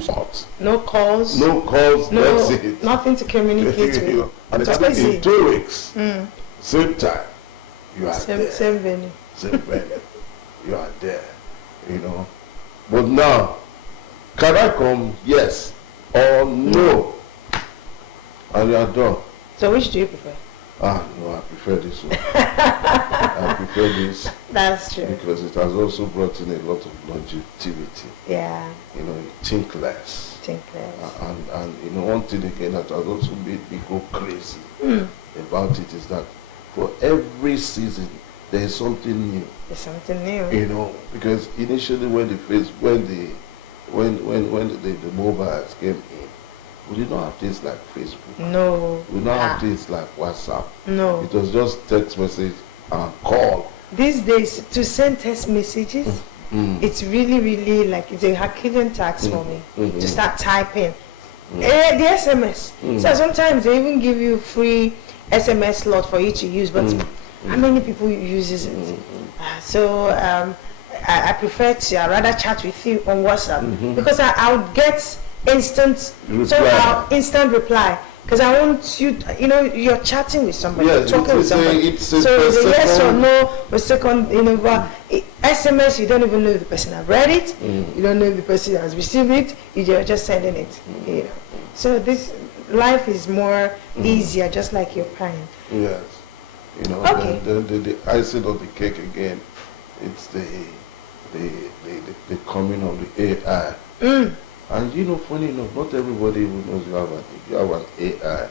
same spot. No calls. No calls, that's it. Nothing to communicate with. And it's in 2 weeks, same time, you are there. Same venue. Same venue. You are there, But now, can I come? Yes or no? And you are done. So which do you prefer? No, I prefer this one. I prefer this. That's true. Because it has also brought in a lot of longevity. Yeah. You think less. Think less. And one thing again that has also made me go crazy about it is that for every season there is something new. There's something new. Because initially when the mobiles came in, we did not have things like Facebook. No. We did not have things like WhatsApp. No. It was just text message and call. These days, to send text messages, it's really, really like it's a Herculean task for me to start typing. The SMS. So sometimes they even give you free SMS slot for you to use, but how many people uses it? So I prefer to rather chat with you on WhatsApp because I would get instant reply because I want you. You're chatting with somebody, talking with somebody. So the yes or no, or second, but SMS, you don't even know if the person has read it. You don't know if the person has received it. You're just sending it. So this life is more easier, just like your parent. Yes. Okay. The icing on the cake again. It's the coming of the AI. And funny enough, not everybody even knows you have an AI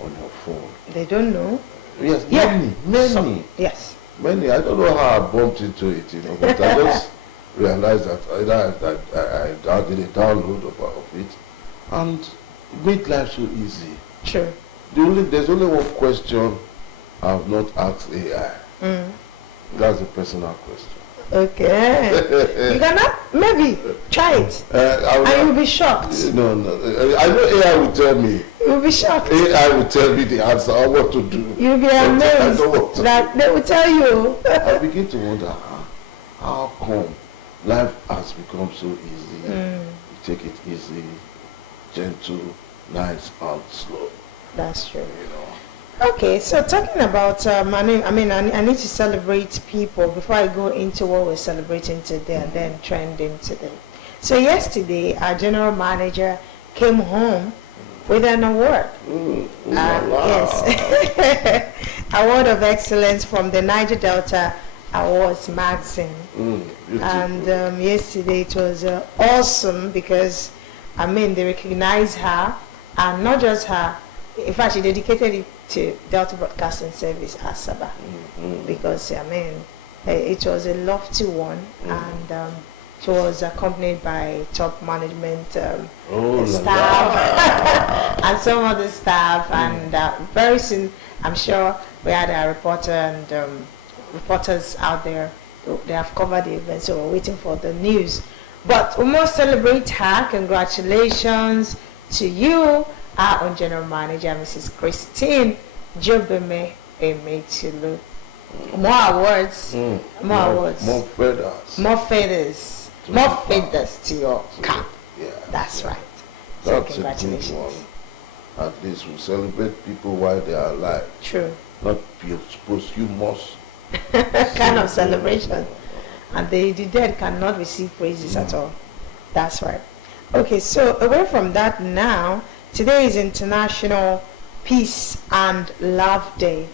on your phone. They don't know. Yes, many. Yes. Many. I don't know how I bumped into it, but I just realized that I did a download of it, and it made life so easy. True. There's only one question I have not asked AI. That's a personal question. Okay. You cannot? Maybe. Try it. And you'll be shocked. No. I know AI will tell me. You'll be shocked. AI will tell me the answer or what to do. You'll be amazed that they will tell you. I begin to wonder, how come life has become so easy? You take it easy, gentle, nice, and slow. That's true. Okay, so talking about, I need to celebrate people before I go into what we're celebrating today and then trending today. So yesterday, our general manager came home with an award. Yes, Award of Excellence from the Niger Delta Awards magazine. And yesterday it was awesome because, they recognized her, and not just her, in fact, she dedicated it to Delta Broadcasting Service Asaba because it was a lofty one, and she was accompanied by top management staff and some other staff, and very soon I'm sure we had a reporter and reporters out there. They have covered the event, so we're waiting for the news. But we must celebrate her. Congratulations to you, our own General Manager, Mrs. Christine Jobeme Emechulu. More awards, more awards. More feathers. More feathers. More feathers to your cap. Yeah. That's right. So That's congratulations. a good one. At least we celebrate people while they are alive. True. Not posthumous. Kind of celebration. And the dead cannot receive praises at all. That's right. Okay, so away from that now, today is International Peace and Love Day.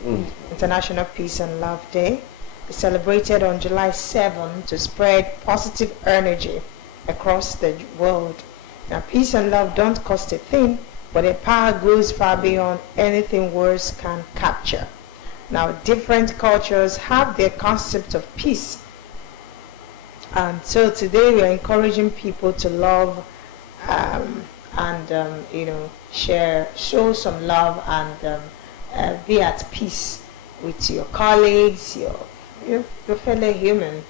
International Peace and Love Day is celebrated on July 7 to spread positive energy across the world. Now, peace and love don't cost a thing, but their power goes far beyond anything words can capture. Now, different cultures have their concept of peace. And so today we are encouraging people to love show some love and be at peace with your colleagues, your fellow human.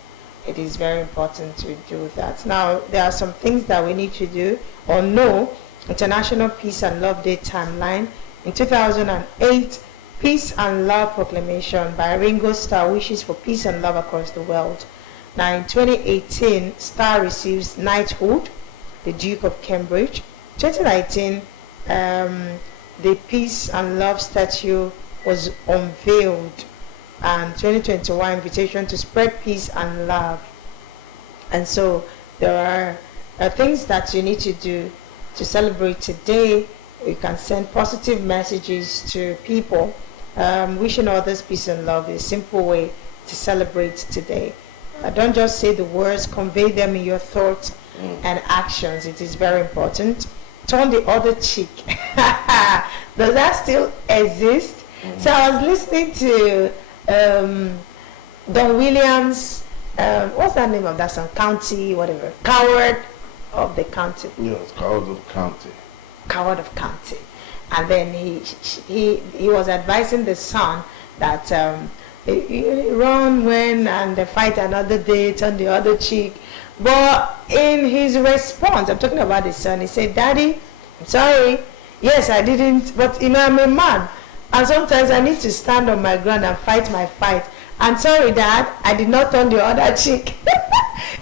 It is very important to do that. Now, there are some things that we need to do or know. International Peace and Love Day timeline. In 2008, Peace and Love Proclamation by Ringo Starr wishes for peace and love across the world. Now, in 2018, Starr receives knighthood the Duke of Cambridge. 2019, the Peace and Love statue was unveiled, and 2021 invitation to spread peace and love. And so there are things that you need to do to celebrate today. You can send positive messages to people. Wishing others peace and love is a simple way to celebrate today. Don't just say the words, convey them in your thoughts and actions. It is very important. Turn the other cheek. Does that still exist? So I was listening to Don Williams, what's the name of that song? County, whatever. Coward of the County. Yes, Coward of County. Coward of County. And then he was advising the son that run when and fight another day, turn the other cheek. But in his response, I'm talking about the son, he said, Daddy, I'm sorry. Yes, I didn't, but I'm a man. And sometimes I need to stand on my ground and fight my fight. I'm sorry, Dad, I did not turn the other cheek.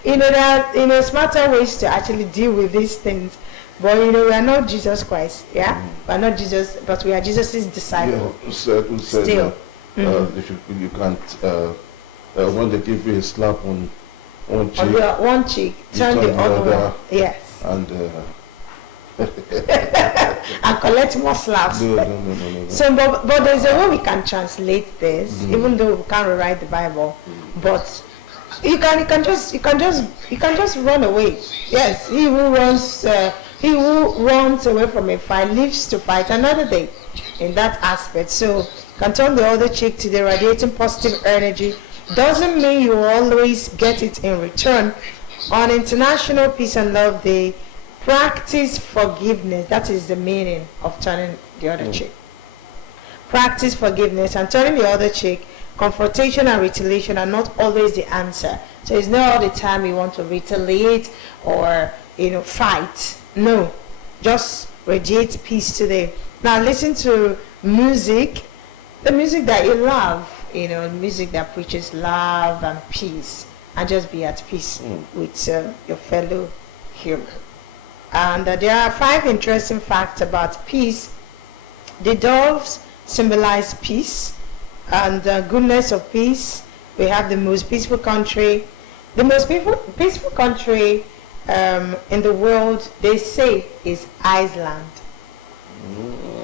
There are smarter ways to actually deal with these things. But we are not Jesus Christ, yeah? We're not Jesus, but we are Jesus' disciple. Yeah, who said Still. You can't, when they give you a slap on one cheek, On your one cheek, turn the other one. Yes. And and collect more slaps. No. So, but there's a way we can translate this, even though we can't rewrite the Bible. But you can just run away. Yes, he who runs away from a fight lives to fight another day. In that aspect, so you can turn the other cheek to the radiating positive energy. Doesn't mean you always get it in return. On International Peace and Love Day, practice forgiveness. That is the meaning of turning the other cheek. Practice forgiveness, and turning the other cheek. Confrontation and retaliation are not always the answer. So it's not all the time you want to retaliate or fight. No, just radiate peace today. Now listen to music, the music that you love. Music that preaches love and peace, and just be at peace with your fellow human. And there are 5 interesting facts about peace. The doves symbolize peace and goodness of peace. We have the most peaceful country. The most peaceful country in the world, they say, is Iceland.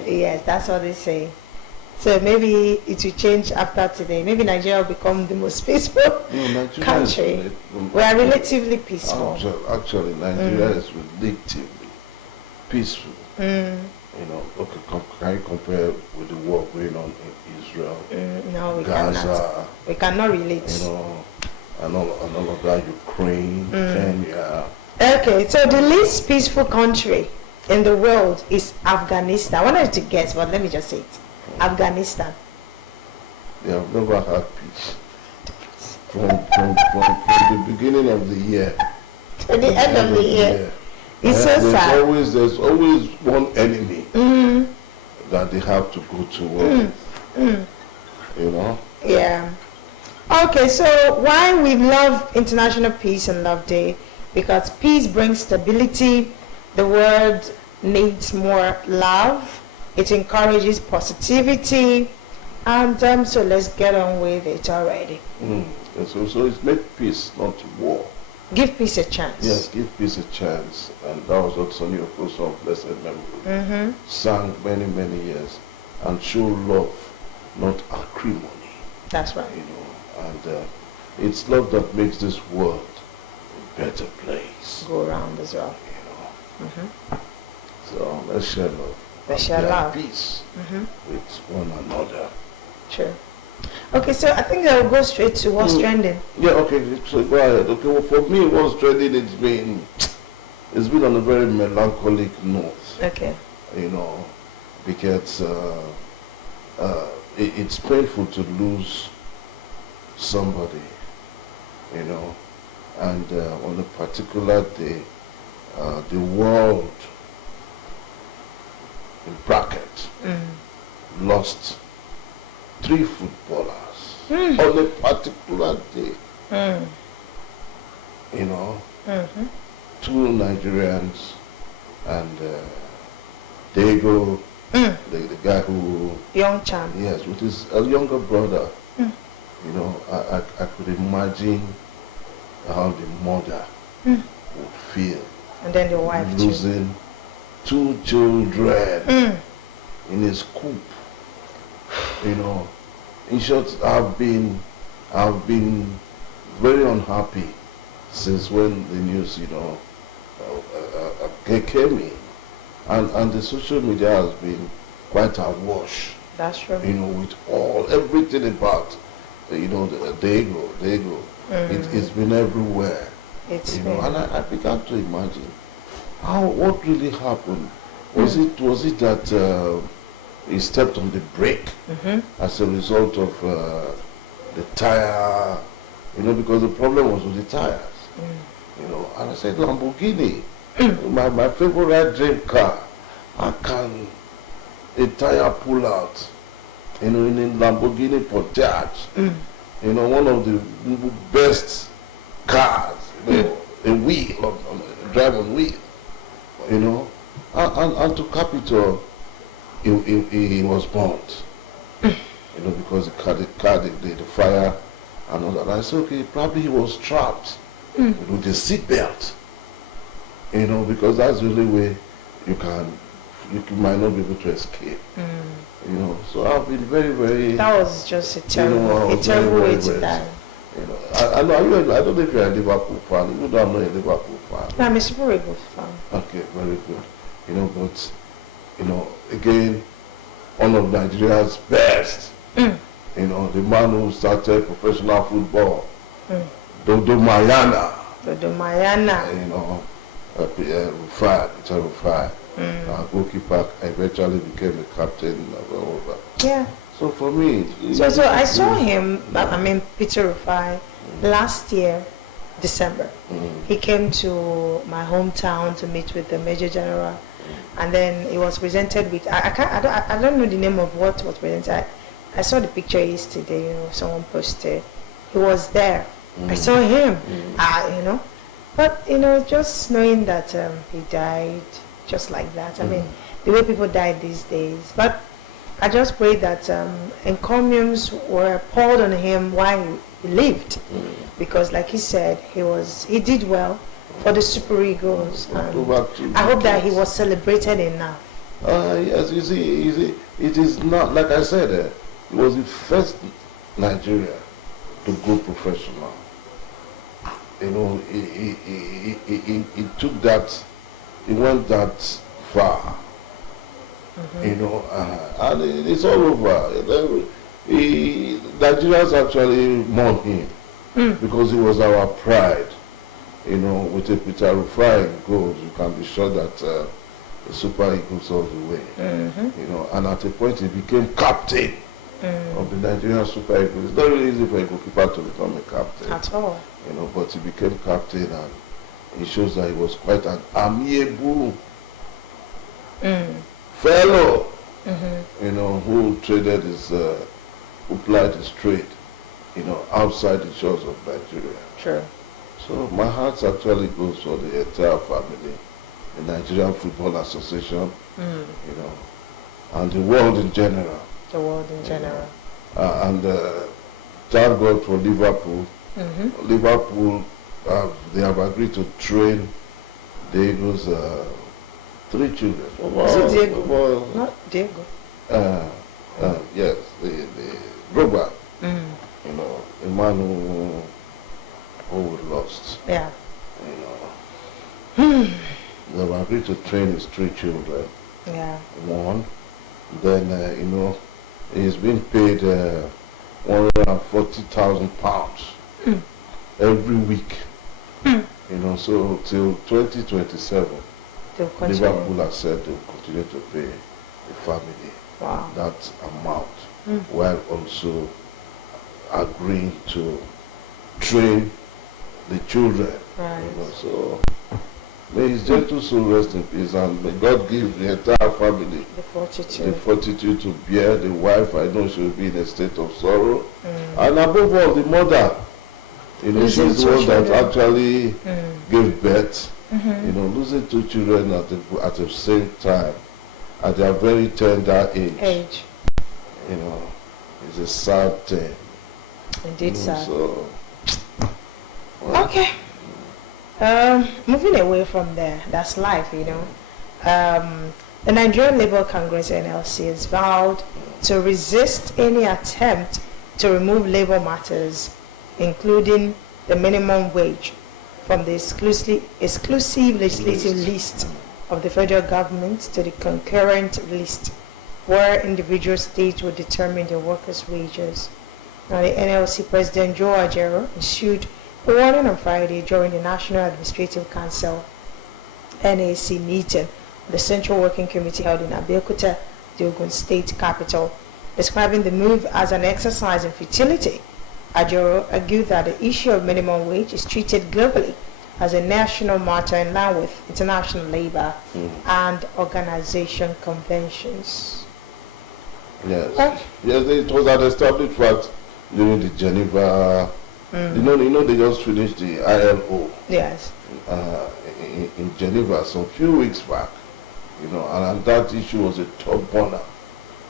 Yes, that's what they say. So maybe it will change after today. Maybe Nigeria will become the most peaceful country. We are relatively peaceful. Actually, Nigeria is relatively peaceful. Can you compare with the war going on in Israel? No, we Gaza, cannot. We cannot relate. And all of that, Ukraine, Kenya. Okay, so the least peaceful country in the world is Afghanistan. I wanted to guess, but let me just say it. Afghanistan. They have never had peace. From the beginning of the year to the end of the year. It's so sad. There's always one enemy that they have to go to war. Yeah. Okay, so why we love International Peace and Love Day? Because peace brings stability. The world needs more love. It encourages positivity. And so let's get on with it already. So it's make peace, not war. Give peace a chance. Yes, give peace a chance. And that was what Sonny Okoso of blessed memory sang many, many years. And show love, not acrimony. That's right. And it's love that makes this world a better place. Go around as well. So let's share love. Let's share love. Peace with one another. Sure. Okay, so I think I'll go straight to what's trending. Yeah, okay, so go ahead. Okay, well, for me, what's trending, it's been on a very melancholic note. Okay. Because it's painful to lose somebody, and on a particular day, the world, in bracket, lost 3 footballers on a particular day. two Nigerians, and Diego, the guy who, Young champ. yes, with his younger brother. You know, I could imagine how the mother would feel. And then the wife too. Losing two children in a scoop. You know, in short, I've been very unhappy since when the news, you know, came in, and the social media has been quite awash. That's true. You know, with everything about, you know, the Diego. It's been everywhere. It's You know, and I began to imagine what really happened. Was it that he stepped on the brake as a result of the tire? You know, because the problem was with the tires. You know, and I said Lamborghini, my favorite dream car. How can a tire pull out? You know, in a Lamborghini Portage. You know, one of the best cars. You know, a wheel, drive on wheel. You know, and to cap it all, he was burnt. You know, because the fire and all that. And I said, okay, probably he was trapped with the seatbelt. You know, because that's the only way you might not be able to escape. You know, so I've been very, very. That was just a terrible, very, way to die. You know, I don't know if you're a Liverpool fan. You don't know a Liverpool fan. No, I'm a Super Eagles fan. Okay, very good. You know, but you know, again, one of Nigeria's best. You know, the man who started professional football, Dodo Mayana. Dodo Mayana. You know, Peter Rufai. Our goalkeeper eventually became a captain. Yeah. So for me, So I saw him. Peter Rufai last year, December. He came to my hometown to meet with the Major General, and then he was presented with. I don't know the name of what was presented. I saw the picture yesterday. You know, someone posted. He was there. I saw him. You know, but you know, just knowing that he died just like that. I mean, the way people die these days. But I just pray that encomiums were poured on him while he lived, because, like he said, he did well for the Super Eagles. And I hope that he was celebrated enough. Yes, you see, it is not like I said. He was the first Nigeria to go professional. You know, he took that. He went that far. You know, and it's all over. Nigerians actually mourn him because he was our pride. You know, with a Peter Rufai goals, you can be sure that the Super Eagles all the way. You know, and at a point he became captain of the Nigerian Super Eagles. It's not really easy for a goalkeeper to become a captain At all. You know, but he became captain, and it shows that he was quite an amiable fellow, you know, who traded who plied his trade, you know, outside the shores of Nigeria. Sure. So my heart actually goes for the entire family, the Nigerian Football Association, you know, and the world in general. The world in general. And thank God for Liverpool. Liverpool, they have agreed to train Diego's 3 children. Is it Diego? Not Diego. Yes, the Drogba. You know, a man who we lost. Yeah. You know, they have agreed to train his 3 children. Yeah. One, then you know, he's been paid £140,000 every week. You know, so till 2027, Liverpool has said they'll continue to pay the family that amount, while also agreeing to train the children. Right. You know, so may his gentle soul rest in peace, and may God give the entire family the fortitude to bear. The wife, I know she will be in a state of sorrow, and above all, the mother. You know, she's the one that actually gave birth You know, losing two children at the same time, at their very tender age. You know, is a sad thing. Indeed, sad. So, well, okay. Moving away from there, that's life, you know. The Nigerian Labour Congress (NLC) has vowed to resist any attempt to remove labour matters, including the minimum wage, from the exclusive legislative list of the federal government to the concurrent list, where individual states will determine their workers' wages. Now, the NLC President Joe Ajero issued a warning on Friday during the National Administrative Council (NAC) meeting, the Central Working Committee held in Abeokuta, the Ogun State capital, describing the move as an exercise in futility. Ajero argued that the issue of minimum wage is treated globally as a national matter in line with international labor and organization conventions. Yes. Yes, it was an established fact during the Geneva. You know, they just finished the ILO. Yes. In Geneva some few weeks back. You know, and that issue was a top burner.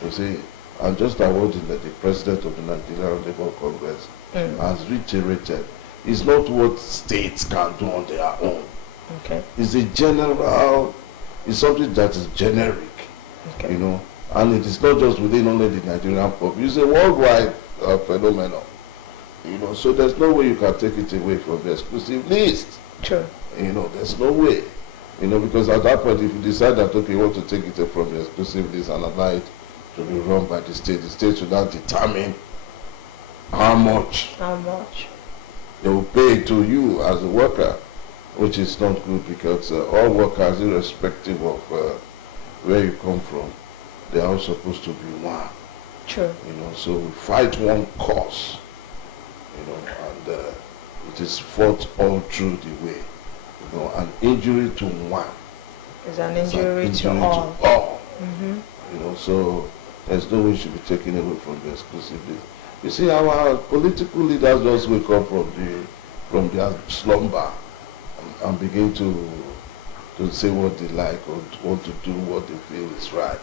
You see, and just avoiding that the president of the Nigerian Labour Congress has reiterated, it's not what states can do on their own. Okay. It's a general, it's something that is generic, you know, and it is not just within only the Nigerian public. It's a worldwide phenomenon, you know, so there's no way you can take it away from the exclusive list. True. You know, there's no way, you know, because at that point, if you decide that, okay, you want to take it from the exclusive list and allow it to be run by the state should not determine how much they will pay to you as a worker, which is not good, because all workers, irrespective of where you come from, they are all supposed to be one. True. You know, so we fight one cause, you know, and it is fought all through the way. You know, an injury to one is an injury to all. You know, so there's no way it should be taken away from the exclusive list. You see, our political leaders just wake up from their slumber and begin to say what they like or want to do what they feel is right.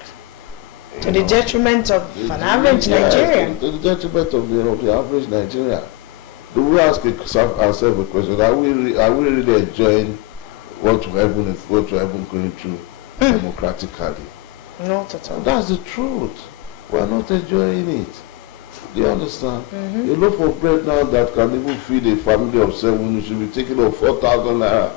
To the detriment of an average Nigerian. To the detriment of the average Nigerian. Do we ask ourselves a question? Are we really enjoying what we have been going through democratically? Not at all. That's the truth. We are not enjoying it. Do you understand? A loaf of bread now that can even feed a family of 7, you should be taking off 4,000 naira.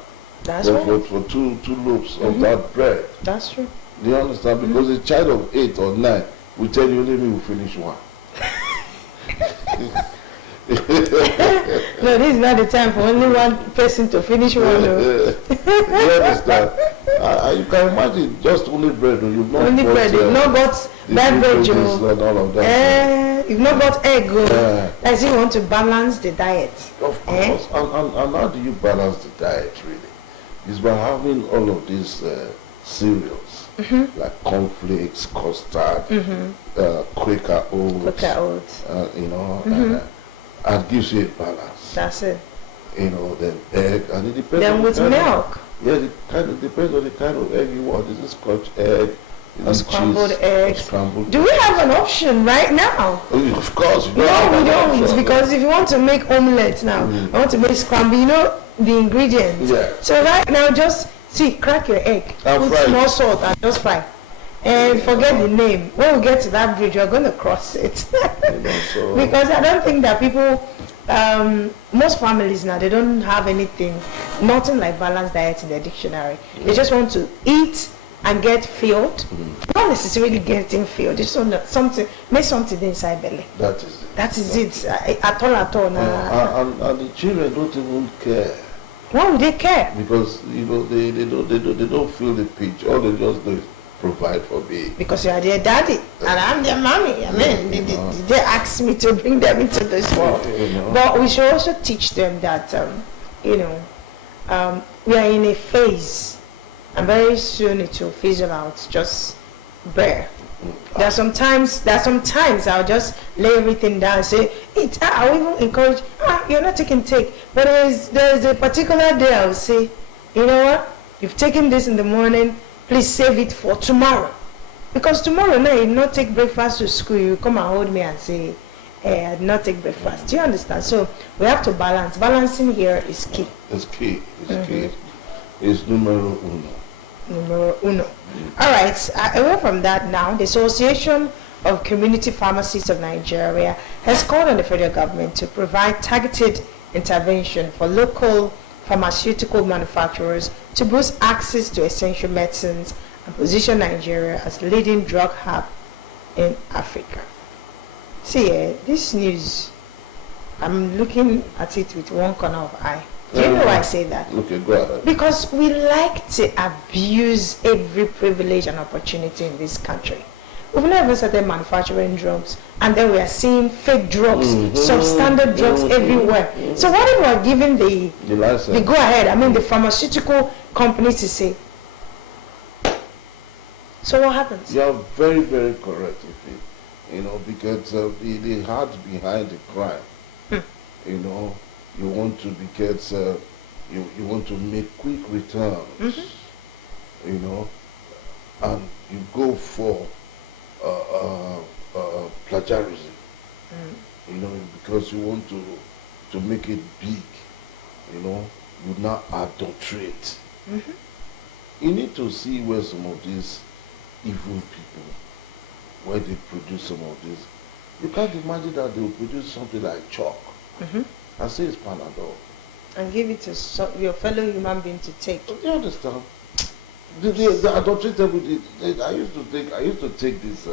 That's right. For two loaves of that bread. That's true. Do you understand? Because a child of 8 or 9 will tell you, let me finish one. No, this is not the time for only one person to finish one. You understand? You can imagine just only bread. You've not only bought, bread. You've not bought beverage. You've not bought egg. As you want to balance the diet. Of course. And how do you balance the diet, really? It's by having all of these cereals, like cornflakes, custard, Quaker oats. You know, and gives you a balance. That's it. You know, then egg, and it depends. Then with milk. It kind of depends on the kind of egg you want. Is it Scotch egg? Scrambled eggs. Scrambled Do we have an option right now? Of course. No, we don't. Because if you want to make omelette now, I want to make scramble, you know the ingredients. Yeah. So right now, just crack your egg, put small salt and just fry. And forget the name. When we get to that bridge, we're going to cross it. Because I don't think that people, most families now, they don't have nothing like balanced diet in their dictionary. They just want to eat and get filled. Not necessarily getting filled. They just want to make something inside belly. That is it. At all. And the children don't even care. Why would they care? Because, you know, they don't feel the pinch. All they just do is provide for me. Because you are their daddy and I'm their mommy. I mean, they asked me to bring them into this world. But we should also teach them that, we are in a phase, and very soon it will fizzle out. Just bear. There are some times I'll just lay everything down and say, I'll even encourage, you're not taking take. But there's a particular day I'll say, you know what? You've taken this in the morning, please save it for tomorrow. Because tomorrow night, you not take breakfast to school, you come and hold me and say, I did not take breakfast. Do you understand? So we have to balance. Balancing here is key. It's key. It's key. It's numero uno. Numero uno. All right. Away from that now, the Association of Community Pharmacists of Nigeria has called on the federal government to provide targeted intervention for local pharmaceutical manufacturers to boost access to essential medicines and position Nigeria as leading drug hub in Africa. See, this news, I'm looking at it with one corner of eye. Do you know why I say that? Okay, go ahead. Because we like to abuse every privilege and opportunity in this country. We've never started manufacturing drugs, and then we are seeing fake drugs, substandard drugs everywhere. So what if we're giving the go ahead, the pharmaceutical companies to say, so what happens? You are very, very correct, Ife. Because the heart behind the crime, you want to because you want to make quick returns, and you go for plagiarism, because you want to make it big, you now adulterate. You need to see where some of these evil people, where they produce some of this. You can't imagine that they will produce something like chalk and say it's Panadol. And give it to your fellow human being to take. Do you understand? The adulterated with it. I used to take this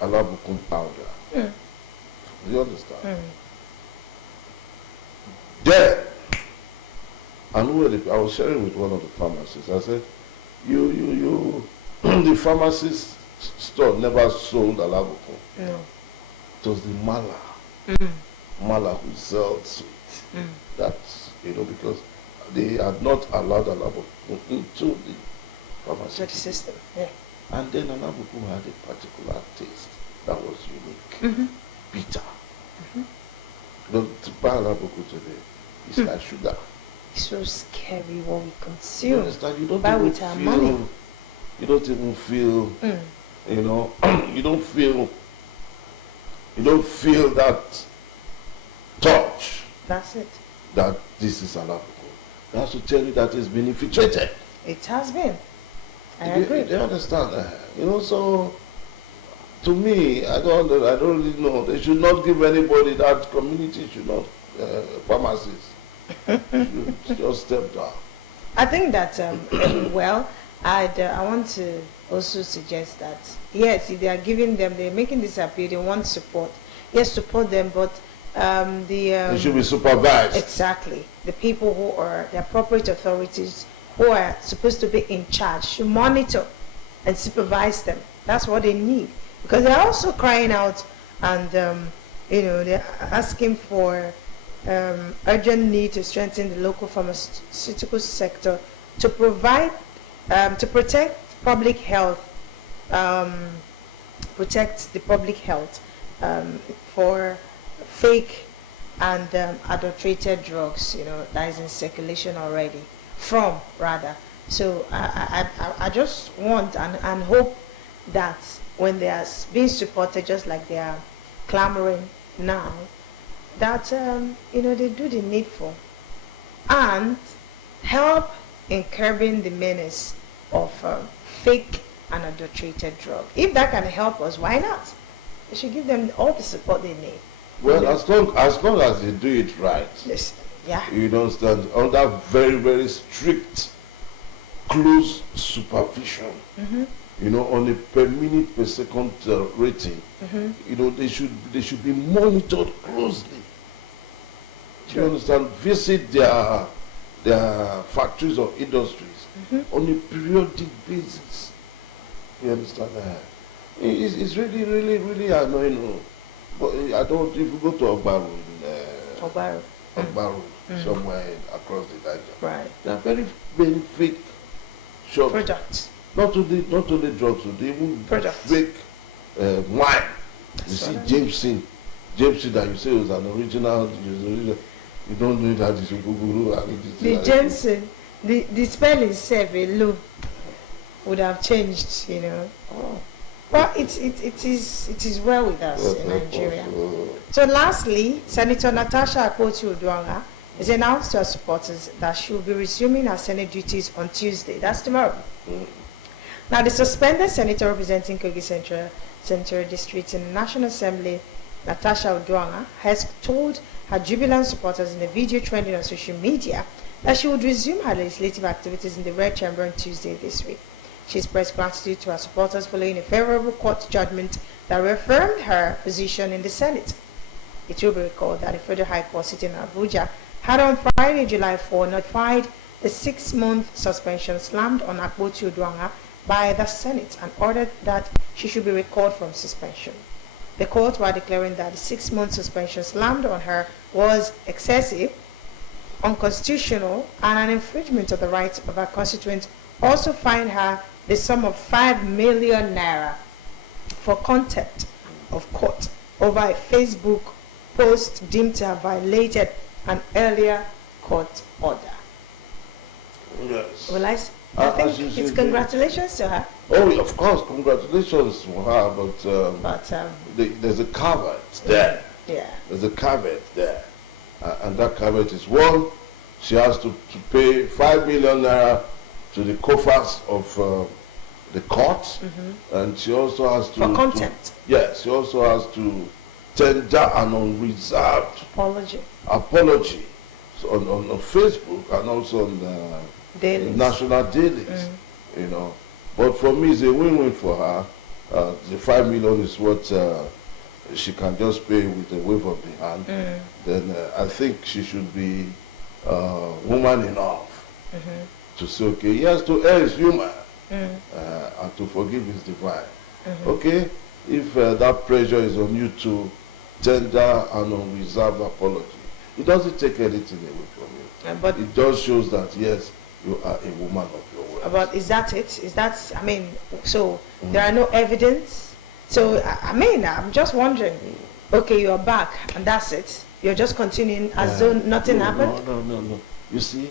Alabukun powder. Do you understand? There. And I was sharing with one of the pharmacists. I said, you the pharmacist store never sold Alabukun. No. It was the Mala. Mala who sells sweet. That's, because they had not allowed Alabukun into the pharmaceutical system. Yeah. And then Alabukun had a particular taste that was unique. Bitter. To buy Alabukun today, it's like sugar. It's so scary what we consume. You understand? You don't buy even with our feel, money. You don't even feel, you don't feel that touch. That's it. That this is Alabukun. They have to tell you that it's been infiltrated. It has been. I agree. They understand. So to me, I don't really know. They should not give anybody that community should not pharmacists. Should just step down. I think that I want to also suggest that yes, if they are giving them, they're making this appeal, they want support. Yes, support them, but they should be supervised. Exactly. The people who are the appropriate authorities who are supposed to be in charge should monitor and supervise them. That's what they need, because they're also crying out and they're asking for urgent need to strengthen the local pharmaceutical sector to provide to protect public health, for fake and adulterated drugs, that is in circulation already. So I just want and hope that when they are being supported, just like they are clamoring now, that they do the needful and help in curbing the menace of fake and adulterated drug. If that can help us, why not? We should give them all the support they need. Well, as long as they do it right. Yes. Yeah. You don't stand under very, very strict, close supervision. On a per minute per second rating. They should be monitored closely. You understand? Visit their factories or industries on a periodic basis. You understand? It's really, really, really annoying. But I don't. If you go to Ogbaru, somewhere across the Niger, right? They are very, very fake shops. Products. Not only drugs, they even fake wine. You see Jameson that you say was an original. You don't know that it's Oguguru. The Jameson the spelling self alone would have changed, you know. Oh. But it is well with us Yes, in of Nigeria. course. So lastly, Senator Natasha Akpoti-Oduanga has announced to her supporters that she will be resuming her Senate duties on Tuesday. That's tomorrow. Now, the suspended senator representing Kogi Central District in the National Assembly, Natasha Oduanga, has told her jubilant supporters in a video trending on social media that she would resume her legislative activities in the Red Chamber on Tuesday this week. She expressed gratitude to her supporters following a favorable court judgment that reaffirmed her position in the Senate. It will be recalled that the Federal High Court sitting in Abuja had on Friday, July 4, notified the 6-month suspension slammed on Akpoti-Oduanga by the Senate and ordered that she should be recalled from suspension. The court, while declaring that the 6-month suspension slammed on her was excessive, unconstitutional, and an infringement of the rights of her constituents, also fined her the sum of 5 million naira for contempt of court over a Facebook post deemed to have violated an earlier court order. Yes. Well, I think it's congratulations to her. Oh, of course, congratulations to her, but there's a caveat there. Yeah. There's a caveat there. And that caveat is, one, she has to pay 5 million naira to the coffers of the court, and she also has to... For contempt. Yes, she also has to tender an unreserved apology so on Facebook and also on the national dailies, you know. But for me, it's a win-win for her. The 5 million is what she can just pay with a wave of the hand. Then I think she should be woman enough to say, okay, yes, to err is human, and to forgive is divine. Okay, if that pressure is on you to tender an unreserved apology, it doesn't take anything away from you. But it just shows that, yes, you are a woman of your word. But is that it? Is that, I mean, so there are no evidence? So, I mean, I'm just wondering, okay, you're back, and that's it. You're just continuing as though nothing happened? No. You see,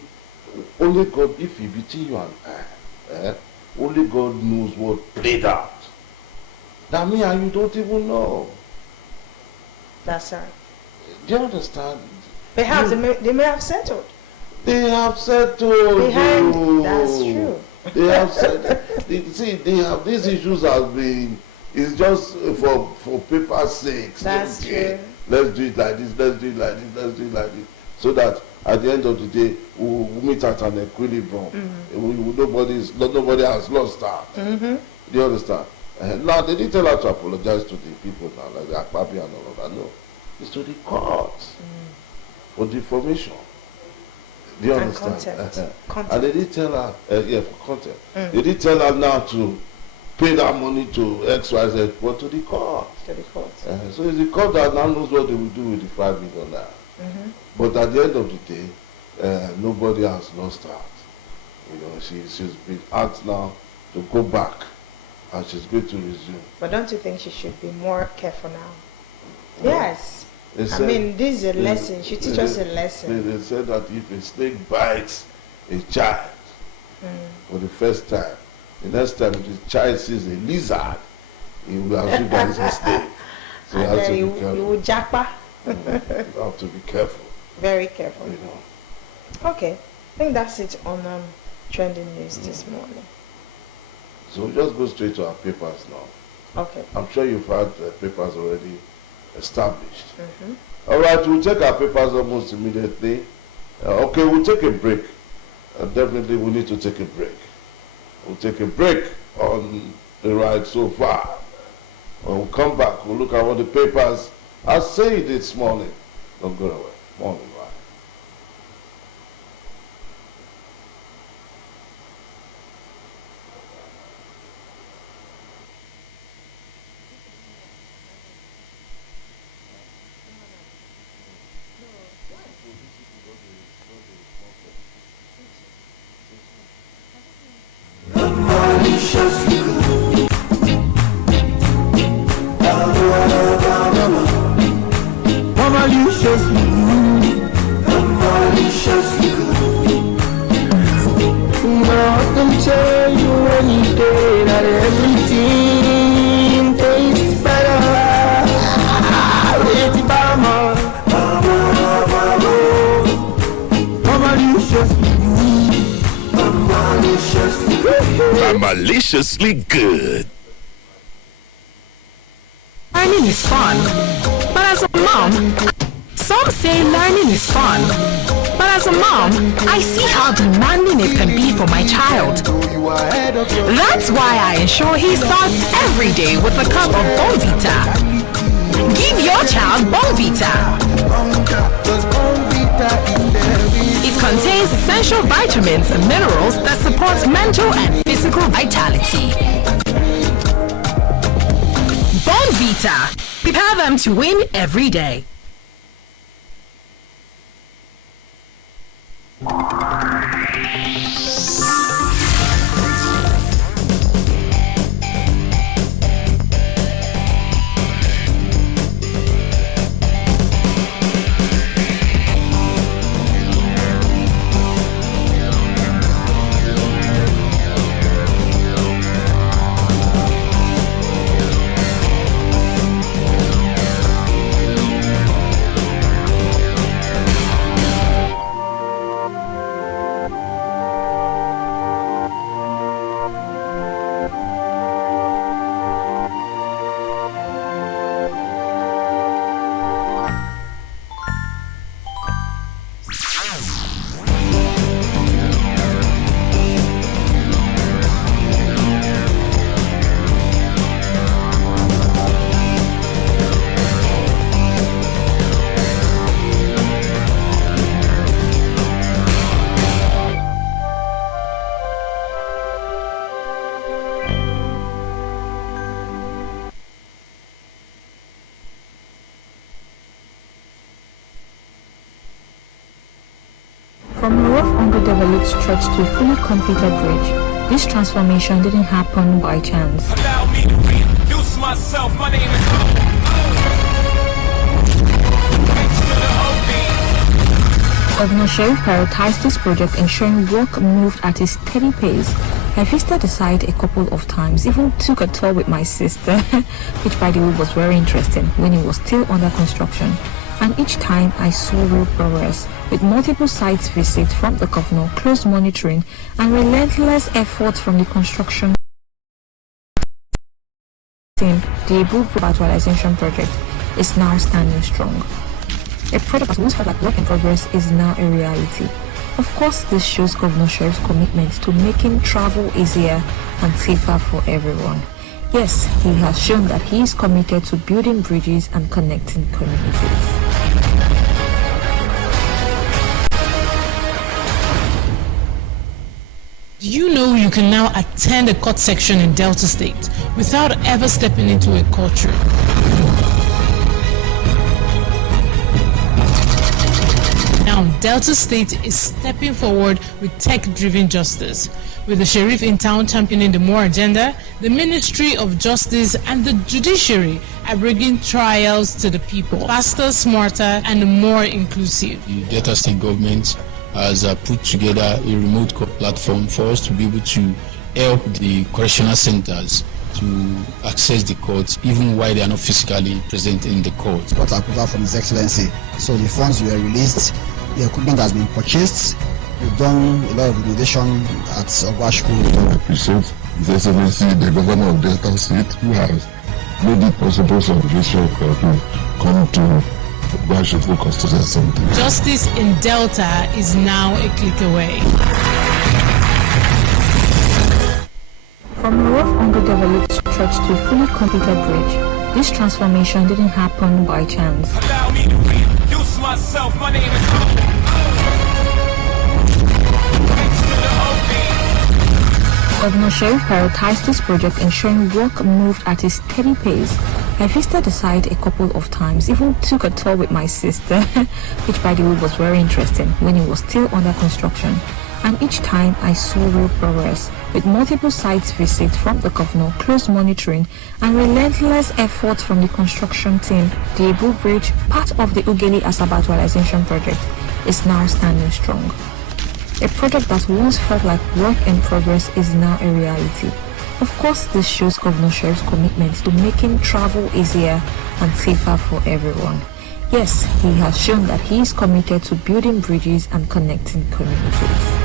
only God, if it between you and I, only God knows what played out. That me and you don't even know. That's right. Do you understand? Perhaps they may have settled. They have settled. Behind, that's true. They have settled. See, they have, these issues have been, it's just for paper's sake. That's true. Let's do it like this, let's do it like this, let's do it like this. So that at the end of the day, we'll meet at an equilibrium. Nobody has lost that. Do you understand? Now, they didn't tell her to apologize to the people now, like the Akpabi and all of that. No. It's to the courts for defamation. Do you understand? Content. And they did tell her, for content. They did tell her now to pay that money to XYZ, but to the court. To the court. So it's the court that now knows what they will do with the 5 million naira. But at the end of the day, nobody has lost heart. You know, she's been asked now to go back, and she's going to resume. But don't you think she should be more careful now? No. Yes. Said, I mean, this is a lesson. She teaches us a lesson. They said that if a snake bites a child for the first time, the next time the child sees a lizard, he will assume that it's a snake. So you have to be careful. You will japa. You have to be careful. Very careful. You know. Okay. I think that's it on trending news this morning. So we'll just go straight to our papers now. Okay. I'm sure you've had papers already established. All right, we'll take our papers almost immediately. Okay, we'll take a break. Definitely we need to take a break. We'll take a break on the ride so far. When we'll come back, we'll look at what the papers are saying this morning. Don't go away. Morning ride. Mama, you just are maliciously good. Learning is fun, but as a mom, some say learning is fun. But as a mom, I see how demanding it can be for my child. That's why I ensure he starts every day with a cup of Bonvita. Give your child Bonvita. It contains essential vitamins and minerals that support mental and physical vitality. Bonvita. Prepare them to win every day. From a rough underdeveloped stretch to a fully completed bridge, this transformation didn't happen by chance. Allow me to reintroduce myself. My name is Governor Sheriff prioritized this project, ensuring work moved at a steady pace. I visited the site a couple of times, even took a tour with my sister, which by the way was very interesting when it was still under construction. And each time I saw real progress, with multiple sites visits from the governor, close monitoring, and relentless effort from the construction team. The Ibu Virtualization project is now standing strong. A project that once felt like work in progress is now a reality. Of course, this shows Governor Sheriff's commitment to making travel easier and safer for everyone. Yes, he has shown that he is committed to building bridges and connecting communities. Do you know you can now attend a court section in Delta State without ever stepping into a courtroom? Now, Delta State is stepping forward with tech-driven justice. With the Sheriff in town championing the MORE agenda, the Ministry of Justice and the Judiciary are bringing trials to the people faster, smarter, and more inclusive. The Delta State government has put together a remote court platform for us to be able to help the correctional centers to access the courts even while they are not physically present in the court. Got approval from His Excellency. So the funds were released, the equipment has been purchased. We've done a lot of renovation at Ogwashku. I appreciate His Excellency, the Governor of Delta State, who has made it possible for the bishop to come to Justice in Delta is now a click away. From a rough underdeveloped stretch to a fully completed bridge, this transformation didn't happen by chance. Allow me to reintroduce myself. My name is Governor Sheriff prioritized this project, ensuring work moved at a steady pace. I visited the site a couple of times, even took a tour with my sister, which by the way was very interesting when it was still under construction. And each time I saw real progress, with multiple sites visits from the governor, close monitoring, and relentless effort from the construction team. The Ibu Bridge, part of the Ugeli Asaba Virtualization project, is now standing strong. A project that once felt like work in progress is now a reality. Of course, this shows Governor Sheriff's commitment to making travel easier and safer for everyone. Yes, he has shown that he is committed to building bridges and connecting communities.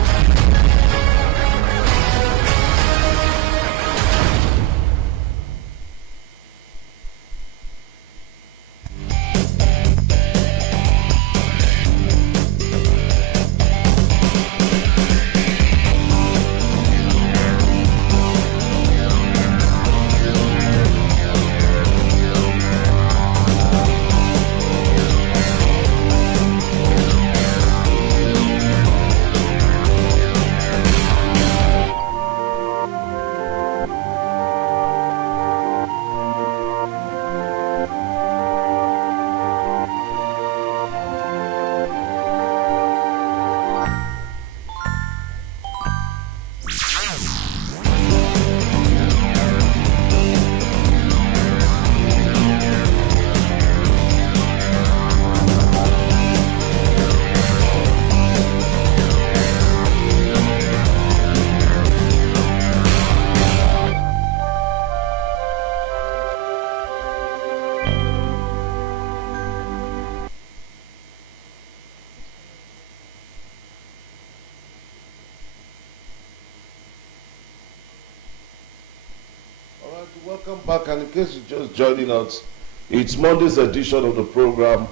Welcome back, and in case you're just joining us, it's Monday's edition of the program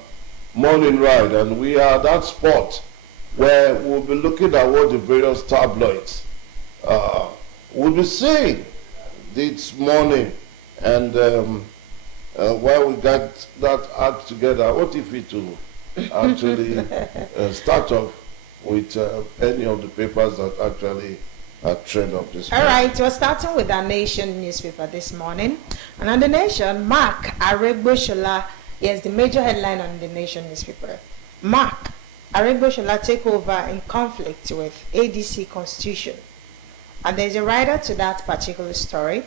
Morning Ride, and we are at that spot where we'll be looking at what the various tabloids will be saying this morning. And while we got that act together, what if it will actually start off with any of the papers that actually trend of this morning. All right, we're starting with our Nation newspaper this morning. And on the Nation, Mark Aregbesola, yes, the major headline on the Nation newspaper. Mark Aregbesola take over in conflict with ADC Constitution. And there's a writer to that particular story.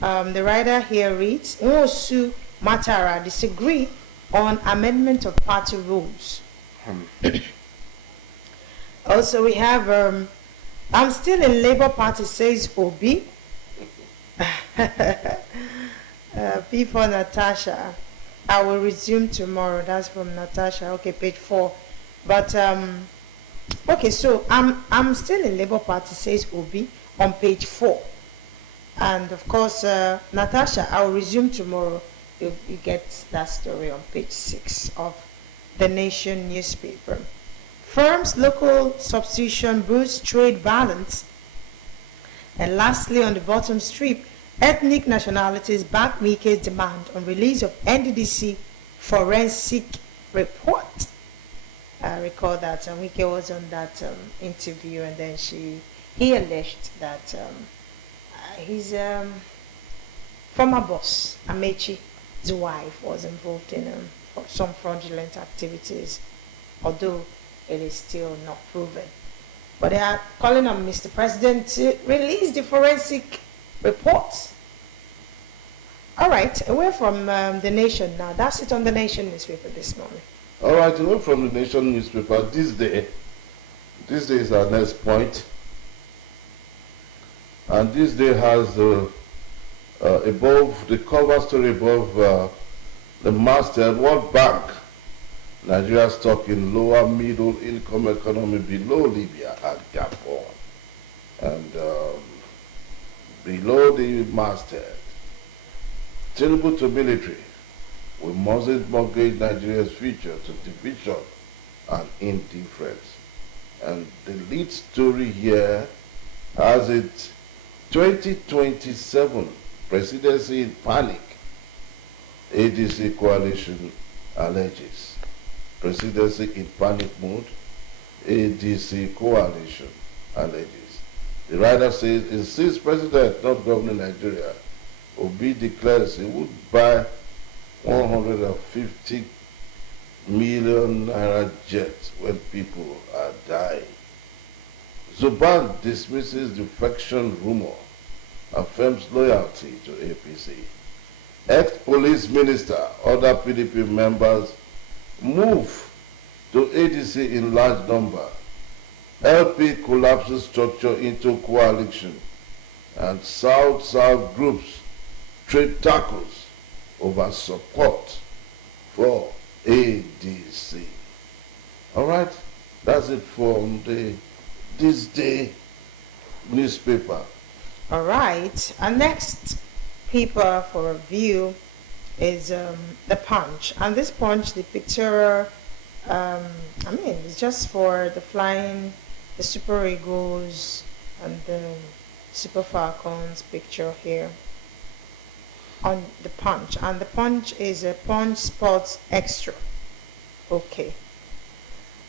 The writer here reads, Nwosu Matara disagree on amendment of party rules. Also, we have I'm still in Labour Party, says Obi. Before Natasha, I will resume tomorrow. That's from Natasha. Okay, page 4. But okay, so I'm still in Labour Party, says Obi, on page 4. And of course, Natasha, I will resume tomorrow. You get that story on page 6 of the Nation newspaper. Firms' local substitution boosts trade balance. And lastly, on the bottom strip, ethnic nationalities back Wike's demand on release of NDDC forensic report. I recall that Wike was on that interview, and then he alleged that his former boss, Amechi's wife, was involved in some fraudulent activities, although it is still not proven. But they are calling on Mr. President to release the forensic reports. All right, away from the Nation now. That's it on the Nation newspaper this morning. All right, away from the Nation newspaper this day is our next point. And this day has above the cover story above the masthead, World Bank, Nigeria stock in lower middle income economy below Libya and Gabon. And below the masthead, Tinubu to military, we mustn't mortgage Nigeria's future to division and indifference. And the lead story here has it 2027 presidency in panic, ADC coalition alleges. Presidency in panic mode, ADC coalition alleges. The writer says, insists president not governing Nigeria, Obi declares he would buy 150 million naira jets when people are dying. Zuban dismisses defection rumor, affirms loyalty to APC. Ex-police minister, other PDP members move to ADC in large number. LP collapses structure into coalition, and South-South groups trade tackles over support for ADC. All right, that's it from this day newspaper. All right, our next paper for review is the Punch, and this Punch, the picture, it's just for the flying, the Super Eagles and the Super Falcons picture here on the Punch, and the Punch is a Punch Sports Extra. Okay.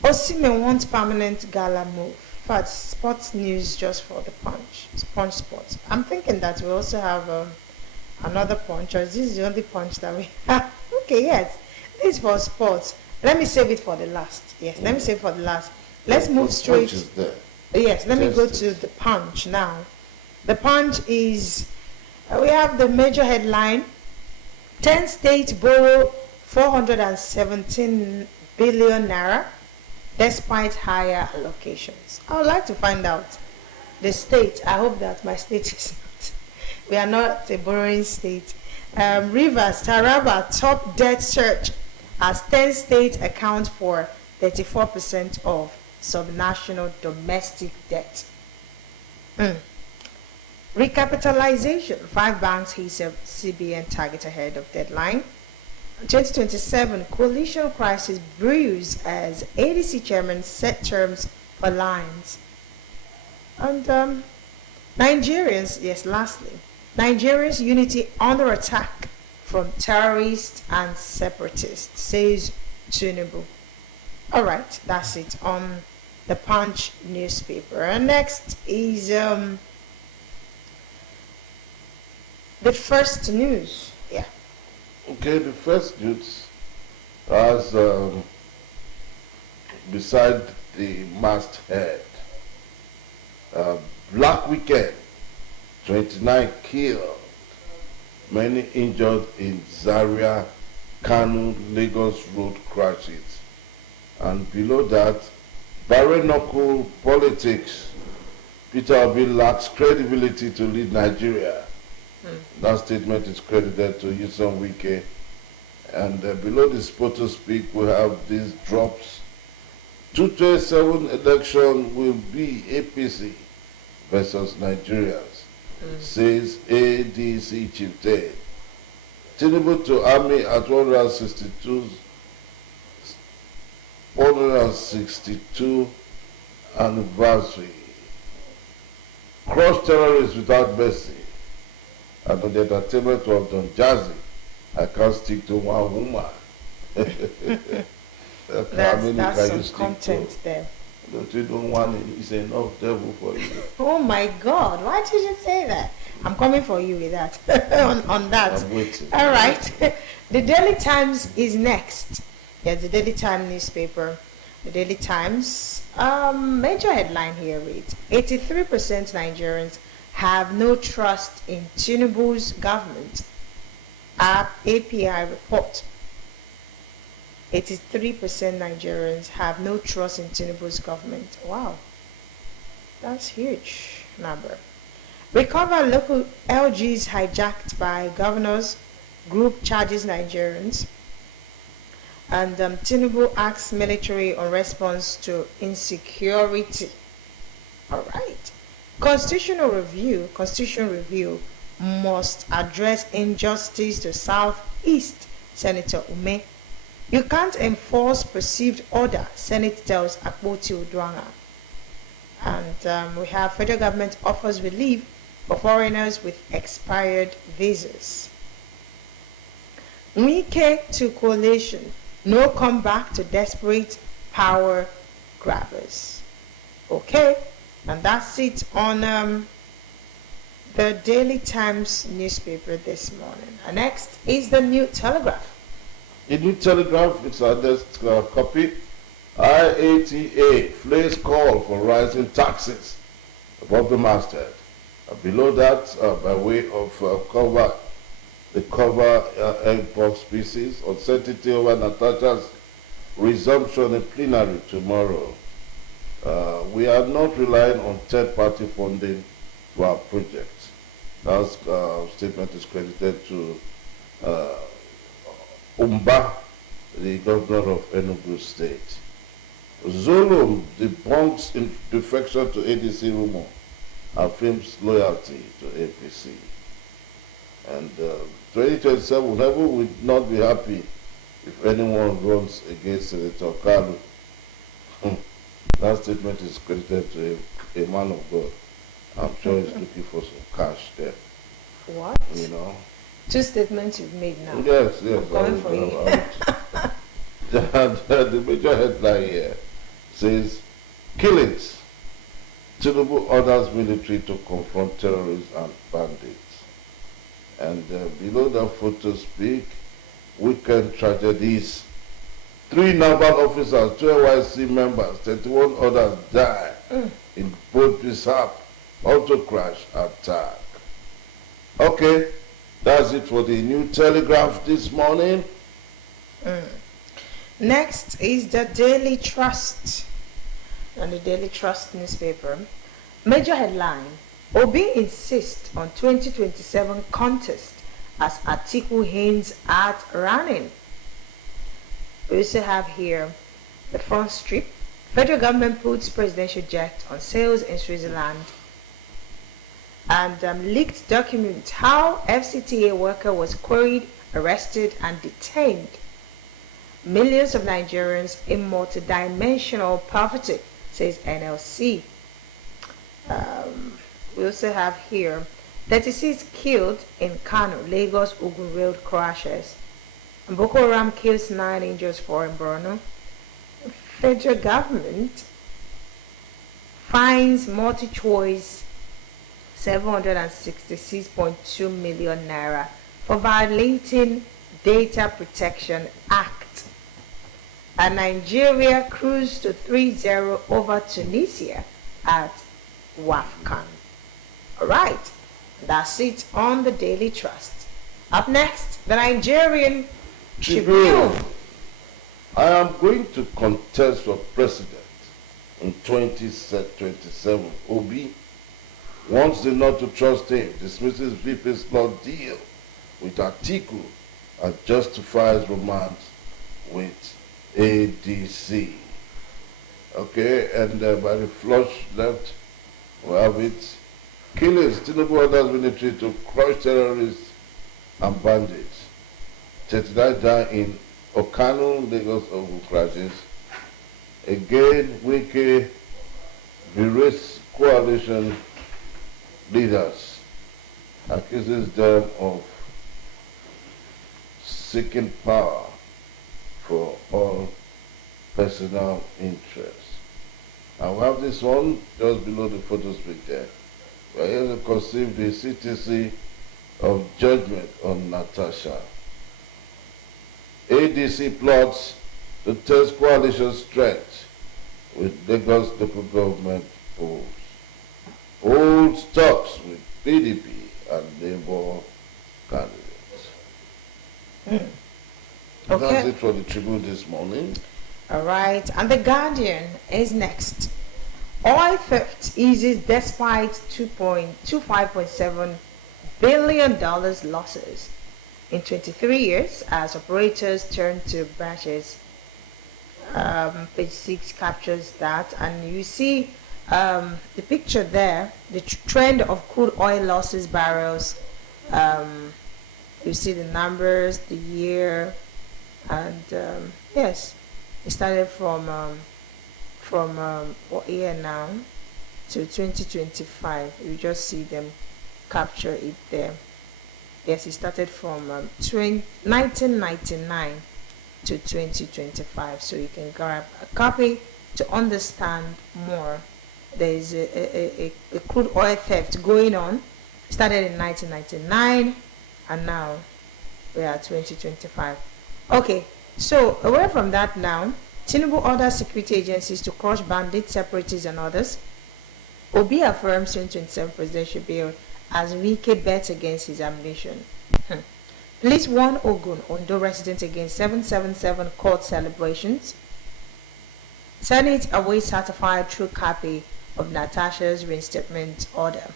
Osimhen wants permanent gala move. In fact, sports news just for the Punch. It's Punch Sports. I'm thinking that we also have another Punch, or this is the only Punch that we have. Okay, yes. This is for sports. Let me save it for the last. Yes, let me save it for the last. Let's move straight. Punch is there. Yes, let me go to the Punch now. The Punch is, we have the major headline, 10 states borrow 417 billion naira despite higher allocations. I would like to find out the state. I hope that my state is not. We are not a borrowing state. Rivers, Taraba, top debt surge as 10 states account for 34% of subnational domestic debt. Recapitalization. 5 banks hit a CBN target ahead of deadline. 2027 coalition crisis brews as ADC chairman set terms for lines. And Nigerians, yes, lastly, Nigeria's unity under attack from terrorists and separatists, says Tinubu. All right, that's it on the Punch newspaper. And next is the first news. Yeah. Okay, the first news has beside the masthead, Black Weekend, 29 killed, many injured in Zaria, Kanu, Lagos road crashes. And below that, bare knuckle politics, Peter Obi lacks credibility to lead Nigeria. That statement is credited to Nyesom Wike. And below this photo speak, we have these drops. 2027 election will be APC versus Nigerians, says ADC chieftain. Tinubu to army at 162 anniversary. Cross terrorists without mercy. And on the entertainment of Don Jazzy, I can't stick to one woman. That's some content there. Don't you don't want it? It's enough devil for you. Oh my God, why did you say that? I'm coming for you with that. on that. I'm waiting. All right. The Daily Times is next. Yes, the Daily Times newspaper. The Daily Times, major headline here reads, 83% Nigerians have no trust in Tinubu's government. API report. 83% Nigerians have no trust in Tinubu's government. Wow. That's huge number. Recover local LGs hijacked by governors. Group charges Nigerians. And Tinubu asks military on response to insecurity. All right. Constitutional review must address injustice to Southeast, Senator Ume. You can't enforce perceived order, Senate tells Akpoti Oduanga. And we have federal government offers relief for foreigners with expired visas. Wike to coalition, no comeback to desperate power grabbers. Okay, and that's it on the Daily Times newspaper this morning. And next is the New Telegraph. The New Telegraph, it's our next copy. IATA flays call for rising taxes above the masthead. Below that, by way of the cover egg box species, uncertainty over Natasha's resumption in plenary tomorrow. We are not relying on third-party funding for our project. That statement is credited to Umba, the governor of Enugu State. Zulu debunks defection to ADC rumor and affirms loyalty to APC. And 2027, never would not be happy if anyone runs against Senator Kalu. That statement is credited to a man of God. I'm sure he's looking for some cash there. What? You know. 2 statements you've made now. Yes. Coming for you. The major headline here says, killings. Tinubu orders military to confront terrorists and bandits. And below the photo speak, weekend tragedies. 3 naval officers, 2 NYSC members, 31 others die in both mishap, auto crash attack. Okay, that's it for the New Telegraph this morning. Next is the Daily Trust. And the Daily Trust newspaper. Major headline, Obi insists on 2027 contest as Atiku hints at running. We also have here the front strip. Federal government puts presidential jet on sales in Switzerland. and leaked documents how FCTA worker was queried, arrested, and detained. Millions of Nigerians in multidimensional poverty, says NLC. We also have here 36 killed in Kano, Lagos, Ogun Road crashes. Boko Haram kills 9, injures 4 in Borno. Federal government fines multi-choice 766.2 million naira for violating Data Protection Act. And Nigeria cruised to 3-0 over Tunisia at WAFCON. All right, that's it on the Daily Trust. Up next, the Nigerian Tribune. I am going to contest for president in 2027. Obi wants the not to trust him, dismisses VP's law deal with Atiku, and justifies romance with ADC. Okay, and by the flush left, we have it. Killings, Tinubu orders military to crush terrorists and bandits. 39 died in Okano, Lagos, Ogun crashes. Again, Wike berates coalition leaders, accuses them of seeking power for all personal interests. And we have this one just below the photo screen there. We are here to conceive the CTC of judgment on Natasha. ADC plots to test coalition strength with Lagos local government polls. Polls talks with PDP and Labour candidates. Okay. That's it for the Tribune this morning. All right, and the Guardian is next. Oil theft eases despite $25.7 billion losses in 23 years as operators turn to branches. Page 6 captures that, and you see the picture there, the trend of crude oil losses barrels. You see the numbers, the year, and yes, it started from what year now to 2025. You just see them capture it there. Yes, it started from 1999 to 2025. So you can grab a copy to understand more. There is a crude oil theft going on. It started in 1999 and now we are 2025. Okay, so away from that now, Tinubu orders security agencies to crush bandits, separatists, and others. Obi affirms 2027 presidential bill as Wike bets against his ambition. Police warn Ondo residents against 777 court celebrations. Senate awaits certified true copy of Natasha's reinstatement order.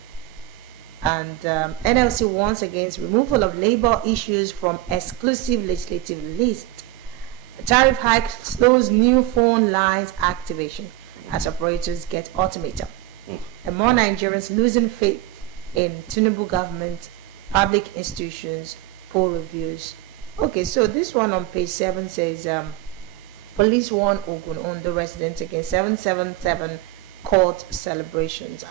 And NLC warns against removal of labor issues from exclusive legislative list. A tariff hike slows new phone lines activation as operators get ultimatum. And more Nigerians losing faith in Tinubu government, public institutions, poll reviews. Okay, so this one on page 7 says, police warn Ondo residents against 777 court celebrations.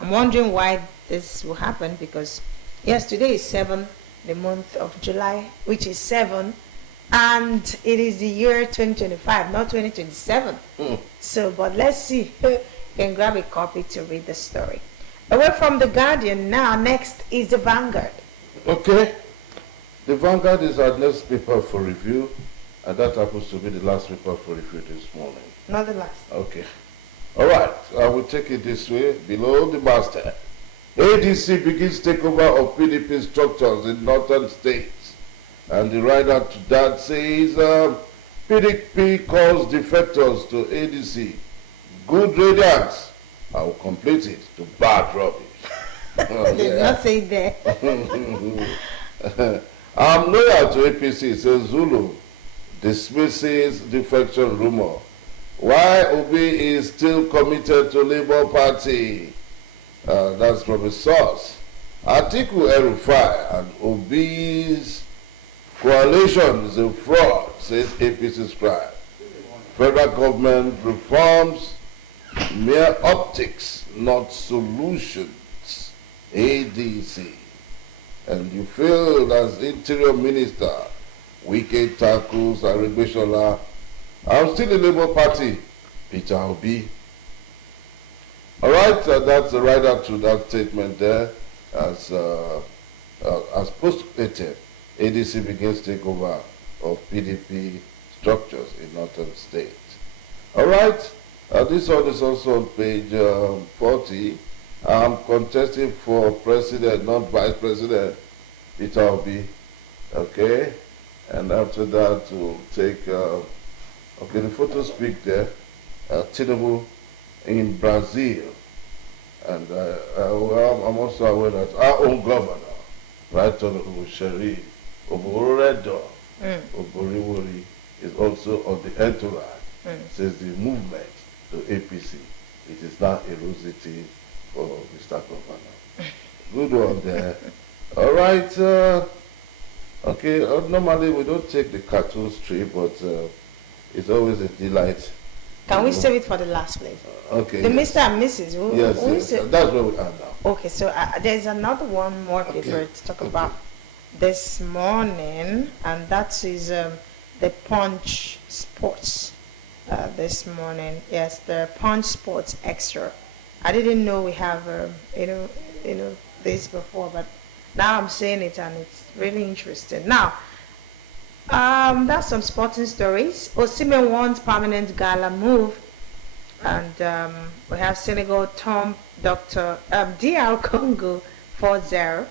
I'm wondering why this will happen, because yes, today is 7, the month of July, which is 7, and it is the year 2025, not 2027. So, but let's see. You can grab a copy to read the story. Away from the Guardian now, next is the Vanguard. Okay. The Vanguard is our next paper for review, and that happens to be the last paper for review this morning. Not the last. Okay. All right. I will take it this way. Below the master. ADC begins takeover of PDP structures in northern states. And the writer to that says, PDP calls defectors to ADC. Good riddance. I will complete it to bad rubbish. There's nothing there. I'm loyal to APC, says Zulu. Dismisses defection rumor. Why Obi is still committed to Labour Party? That's from a source. Atiku El-Rufai and Obi's coalition is a fraud, says APC scribe. Federal government reforms, mere optics, not solutions. ADC. And you feel as Interior Minister, Wike tackles Aregbesola. I'm still in Labour Party, Peter Obi. All right, that's the right up to that statement there. As postulated, ADC begins takeover of PDP structures in northern states. All right, this one is also on page 40. I'm contesting for president, not vice president, Peter Obi. Okay, and after that we'll take, okay, the photo speak there, Tinubu in Brazil. And I'm also aware that our own governor, Right Honorable Sherif Oboredo Oboriwori, is also on the entourage. Says the movement to APC, it is now a rosity for Mr. Governor. Good one there. All right. Okay, normally we don't take the cartoon strip, but it's always a delight. Can we save it for the last flavor? Okay. The yes. Mr. and Mrs. Yes, that's where we are now. Okay, so there's another one more paper to talk about this morning, and that is the Punch Sports this morning. Yes, the Punch Sports Extra. I didn't know we have this before, but now I'm seeing it and it's really interesting. Now, that's some sporting stories. Osimhen wants permanent gala move, and we have Senegal Tom Dr. DR Congo 4-0,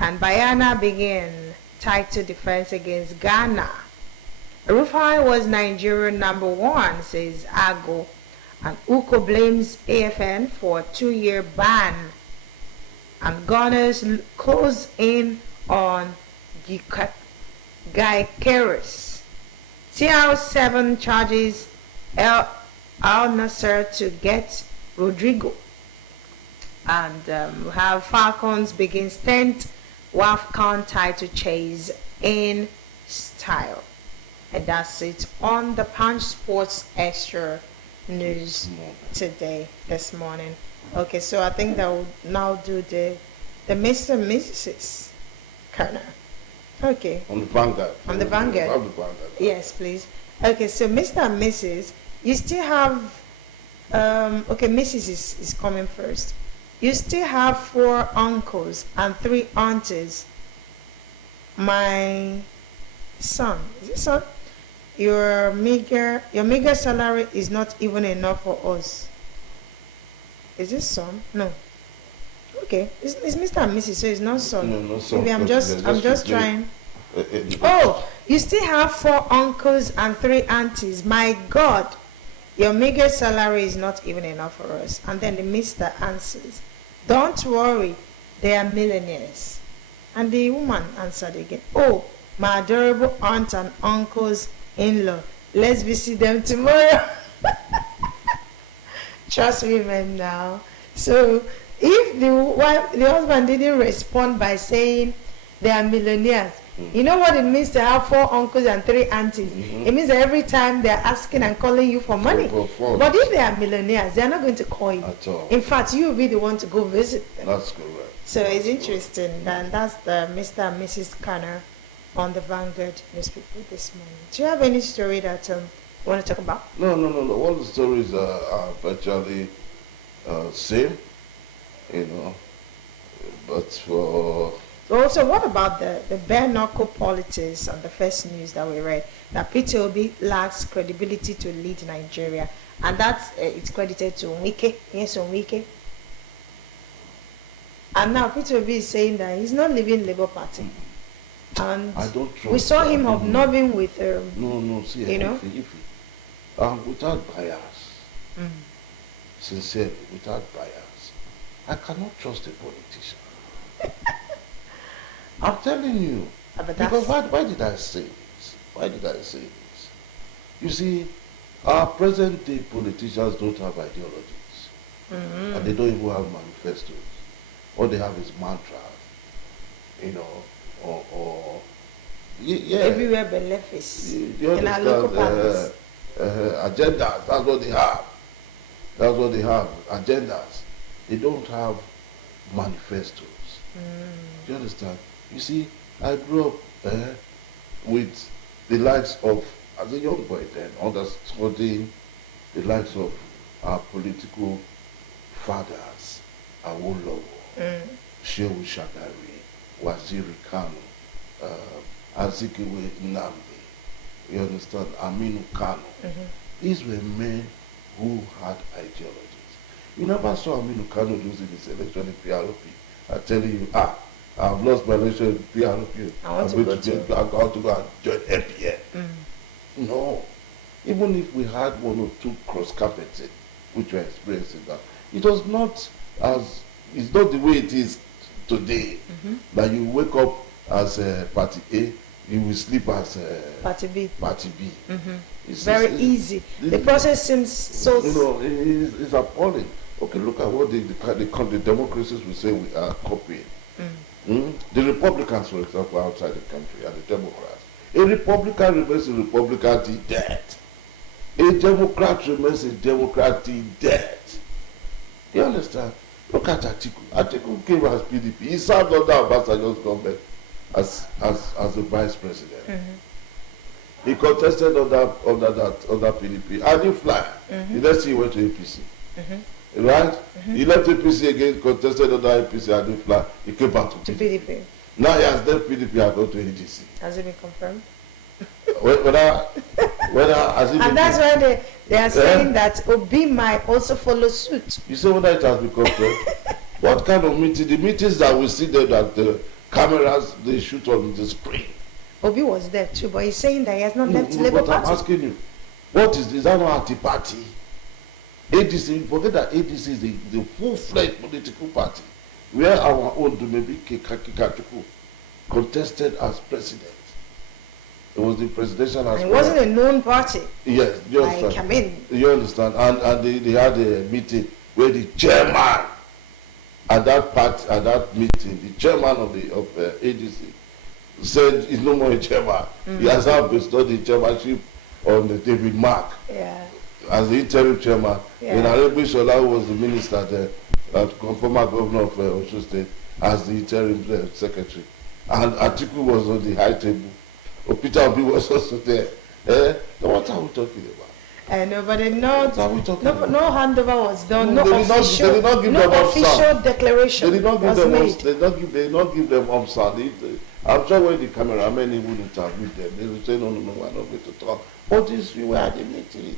and Bayana begin title defense against Ghana. Rufai was Nigerian #1, says Ago, and Uko blames AFN for a 2-year ban, and Gunners close in on Guy Keres. CR7 charges Al Nasser to get Rodrigo. And we have Falcons begins 10th WAFCON title chase in style. And that's it on the Punch Sports Extra news this morning. Okay, so I think that will now do the Mr. and Mrs. Kerner. Okay. On the Vanguard. On the Vanguard. On the Vanguard. Yes, please. Okay, so Mr. and Mrs., you still have, okay, Mrs. is coming first. You still have 4 uncles and 3 aunties. My son, is it son? Your meager salary is not even enough for us. Is this son? No. Okay, it's Mr. and Mrs., so it's not son. No, no son. Maybe I'm just trying. Oh, you still have 4 uncles and 3 aunties. My God, your meager salary is not even enough for us. And then the Mr. answers, don't worry, they are millionaires. And the woman answered again, oh, my adorable aunts and uncles in-law, let's visit them tomorrow. Trust women now. So if the husband didn't respond by saying they are millionaires, you know what it means to have 4 uncles and 3 aunties? It means that every time they're asking and calling you for money. But if they are millionaires, they're not going to call you. At all. In fact, you will be the one to go visit them. That's correct. So it's interesting. And that's the Mr. and Mrs. Kanner on the Vanguard newspaper this morning. Do you have any story that you want to talk about? No. All the stories are virtually same, but for... Also, what about the bare knuckle politics on the first news that we read, that Peter Obi lacks credibility to lead Nigeria, and that's it's credited to Wike. Yes, Wike. And now Peter Obi is saying that he's not leaving Labour Party. And I don't trust we saw him hobnobbing with see, without bias, sincerely, without bias, I cannot trust a politician. I'm telling you. Because why did I say this? Why did I say this? You see, our present day politicians don't have ideologies. and they don't even have manifestos. All they have is mantras, you know, or yeah. Everywhere but left is You in our local parties. Agendas. That's what they have. That's what they have. Agendas. They don't have manifestos. Do you understand? You see, I grew up with the likes of, as a young boy then, understanding the likes of our political fathers, Awolowo, Shehu Shagari, Waziri Kanu, Azikiwe Nnamdi, you understand, Aminu Kano. These were men who had ideologies. You never saw Aminu Kano losing his election in PRP. I'm telling you, I've lost my election in PRP. I want to go and join MPN. No. Even if we had one or two cross-carpeting, which we're experiencing now, it was not it's not the way it is today. That you wake up as Party A, you will sleep as Party B. Party B. It's Very easy. The process seems so... You know, it's appalling. Okay, look at what the democracies will say we are copying. The Republicans, for example, outside the country, and the Democrats. A Republican remains a Republican till death. A Democrat remains a Democrat till death. Do you understand? Look at Atiku. Atiku came as PDP. He served under Obasanjo's government as the vice president. He contested under PDP. And he fly. The next thing he went to APC. Right? He left APC again, contested under APC, and he fly. He came back to PDP. Now he has left PDP and gone to ADC. Has it been confirmed? Whether has it been... And that's why they are saying that Obi might also follow suit. You say whether it has been confirmed? What kind of meeting? The meetings that we see there, that the cameras, they shoot on the screen. Obi was there too, but he's saying that he has not left Labour Party. But I'm asking you, what is that not anti-party? ADC, forget that ADC is the full-fledged political party, where our own Dumebi Kekachuku contested as president. It was the presidential aspirant. It wasn't a known party. Yes, you understand. You understand? And they had a meeting where the chairman at that meeting, the chairman of ADC said he's no more a chairman. He has now bestowed the chairmanship on David Mark as the interim chairman. Then Aregbe Shola, who was the minister there, former governor of Osun State, as the interim secretary. And Atiku was on the high table. Peter Obi was also there. What are we talking about? I know, but no handover was done. No official declaration. They did not give them upside. I'm sure when the cameramen even interviewed them, they will say, no, we're not going to talk. But this, we were at the meeting.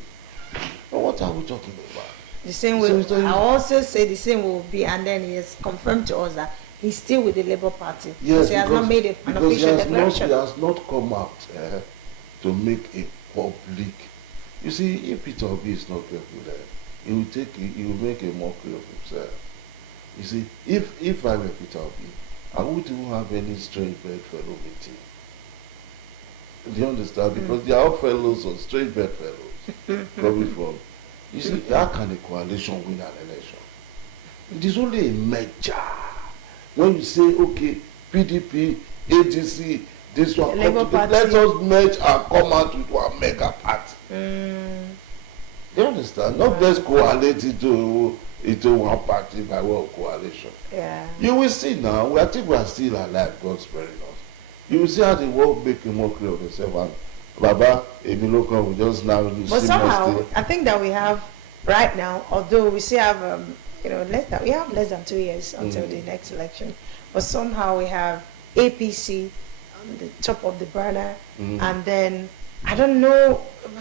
What are we talking about? The same way, I also say the same will be, and then he has confirmed to us that he's still with the Labour Party. Yes, he has not made an official declaration. He has not come out to make a public. You see, if Peter Obi is not careful there, he will make a mockery of himself. You see, if I were Peter Obi, I wouldn't even have any strange bed fellow meeting. Do you understand? Because they are all fellows or strange bed fellows coming from. You see, how can a coalition win an election? It is only a merger. When you say, okay, PDP, ADC, this one, let us merge and come out with one mega party. You understand? Not just coalesce into one party by one coalition. You will see now, I think we are still alive, God sparing us. You will see how the world make a mockery of themselves. And Baba, Emiloko will just now do. But somehow, I think that we have right now, although we still have we have less than 2 years until the next election, but somehow we have APC on the top of the burner, and then I don't know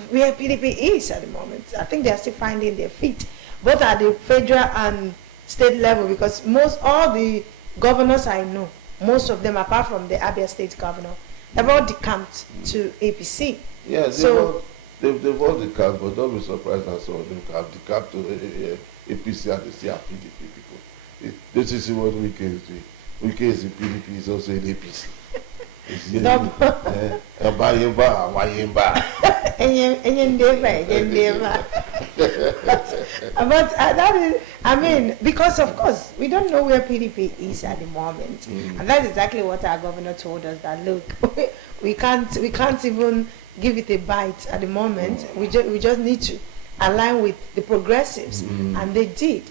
where PDP is at the moment. I think they are still finding their feet, both at the federal and state level, because all the governors I know, most of them, apart from the Abia State governor, they've all decamped to APC. Yes, so they've all decamped, but don't be surprised that some of them have decamped to APC and the PDP people. This is what Wike is doing. Wike is in PDP, is also in APC. But that is, I mean, because of course we don't know where PDP is at the moment, and that's exactly what our governor told us. That look, we can't even give it a bite at the moment. We just need to align with the progressives, and they did.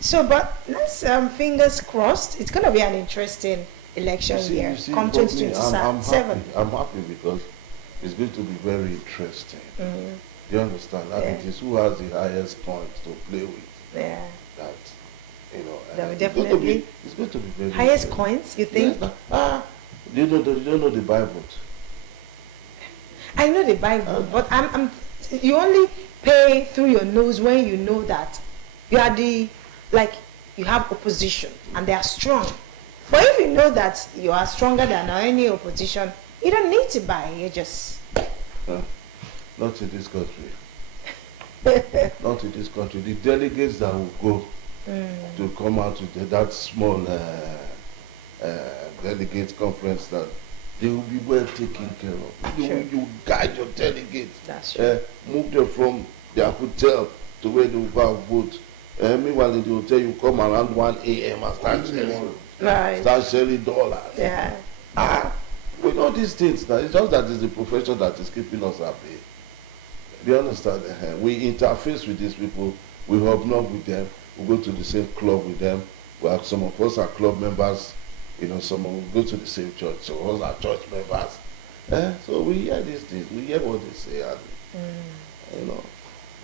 So, but let's fingers crossed. It's going to be an interesting election year. Come 2027. I'm happy because it's going to be very interesting. Do you understand? And it is who has the highest points to play with. Yeah. That, you know. Definitely. It's going to be very highest coins, you think? Yes, do you know the Bible? I know the Bible, but you only pay through your nose when you know that you are you have opposition and they are strong. But if you know that you are stronger than any opposition, you don't need to buy. You just not in this country. Not in this country. The delegates that will go to come out to that small delegate conference, that they will be well taken care of. You guide your delegates. That's true. Move them from their hotel to where they will go and vote. Meanwhile, in the hotel, you come around 1 a.m. and start sharing dollars. Yeah. We know these things. Now. It's just that it's the profession that is keeping us happy. Do you understand? We interface with these people. We hobnob with them. We go to the same club with them. Well, some of us are club members. You know, some of us go to the same church. Some of us are church members. So we hear these things. We hear what they say. And, you know,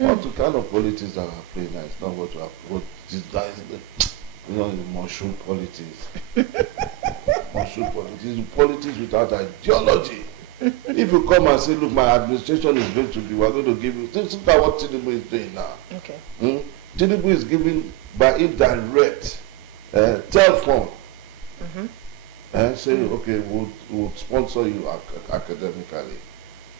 all the kind of politics that are playing now. It's not what this guy is. You know, the mushroom politics. Mushroom politics. Politics without ideology. If you come and say, look, my administration is going to be, we're going to give you, this is what Tinubu is doing now. Okay. Tinubu is giving by indirect telephone. Say, okay, we'll sponsor you academically,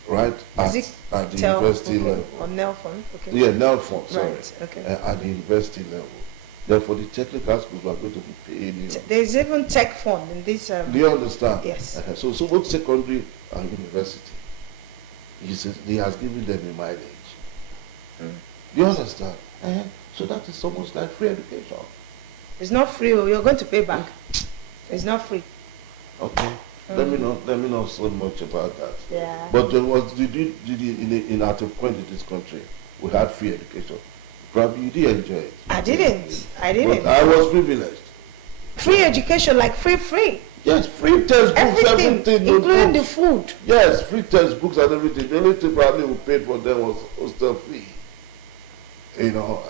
right? At the university level. Or Nelfon, okay. Yeah, Nelfon, sorry. Right, okay. At the university level. Therefore, the technical schools are going to be paying you. There's even tech fund in this. Do you understand? Yes. So both secondary and university, he has given them a mileage. Do you understand? So that is almost like free education. It's not free. You're going to pay back. It's not free. Okay. Let me not say much about that. Yeah. But there was in at a point in this country we had free education. Probably you did enjoy it. I didn't. But I was privileged. Free education, like free. Yes, free textbooks, everything including the food. Yes, free textbooks and everything. The only thing probably we paid for them was hostel fee. You know.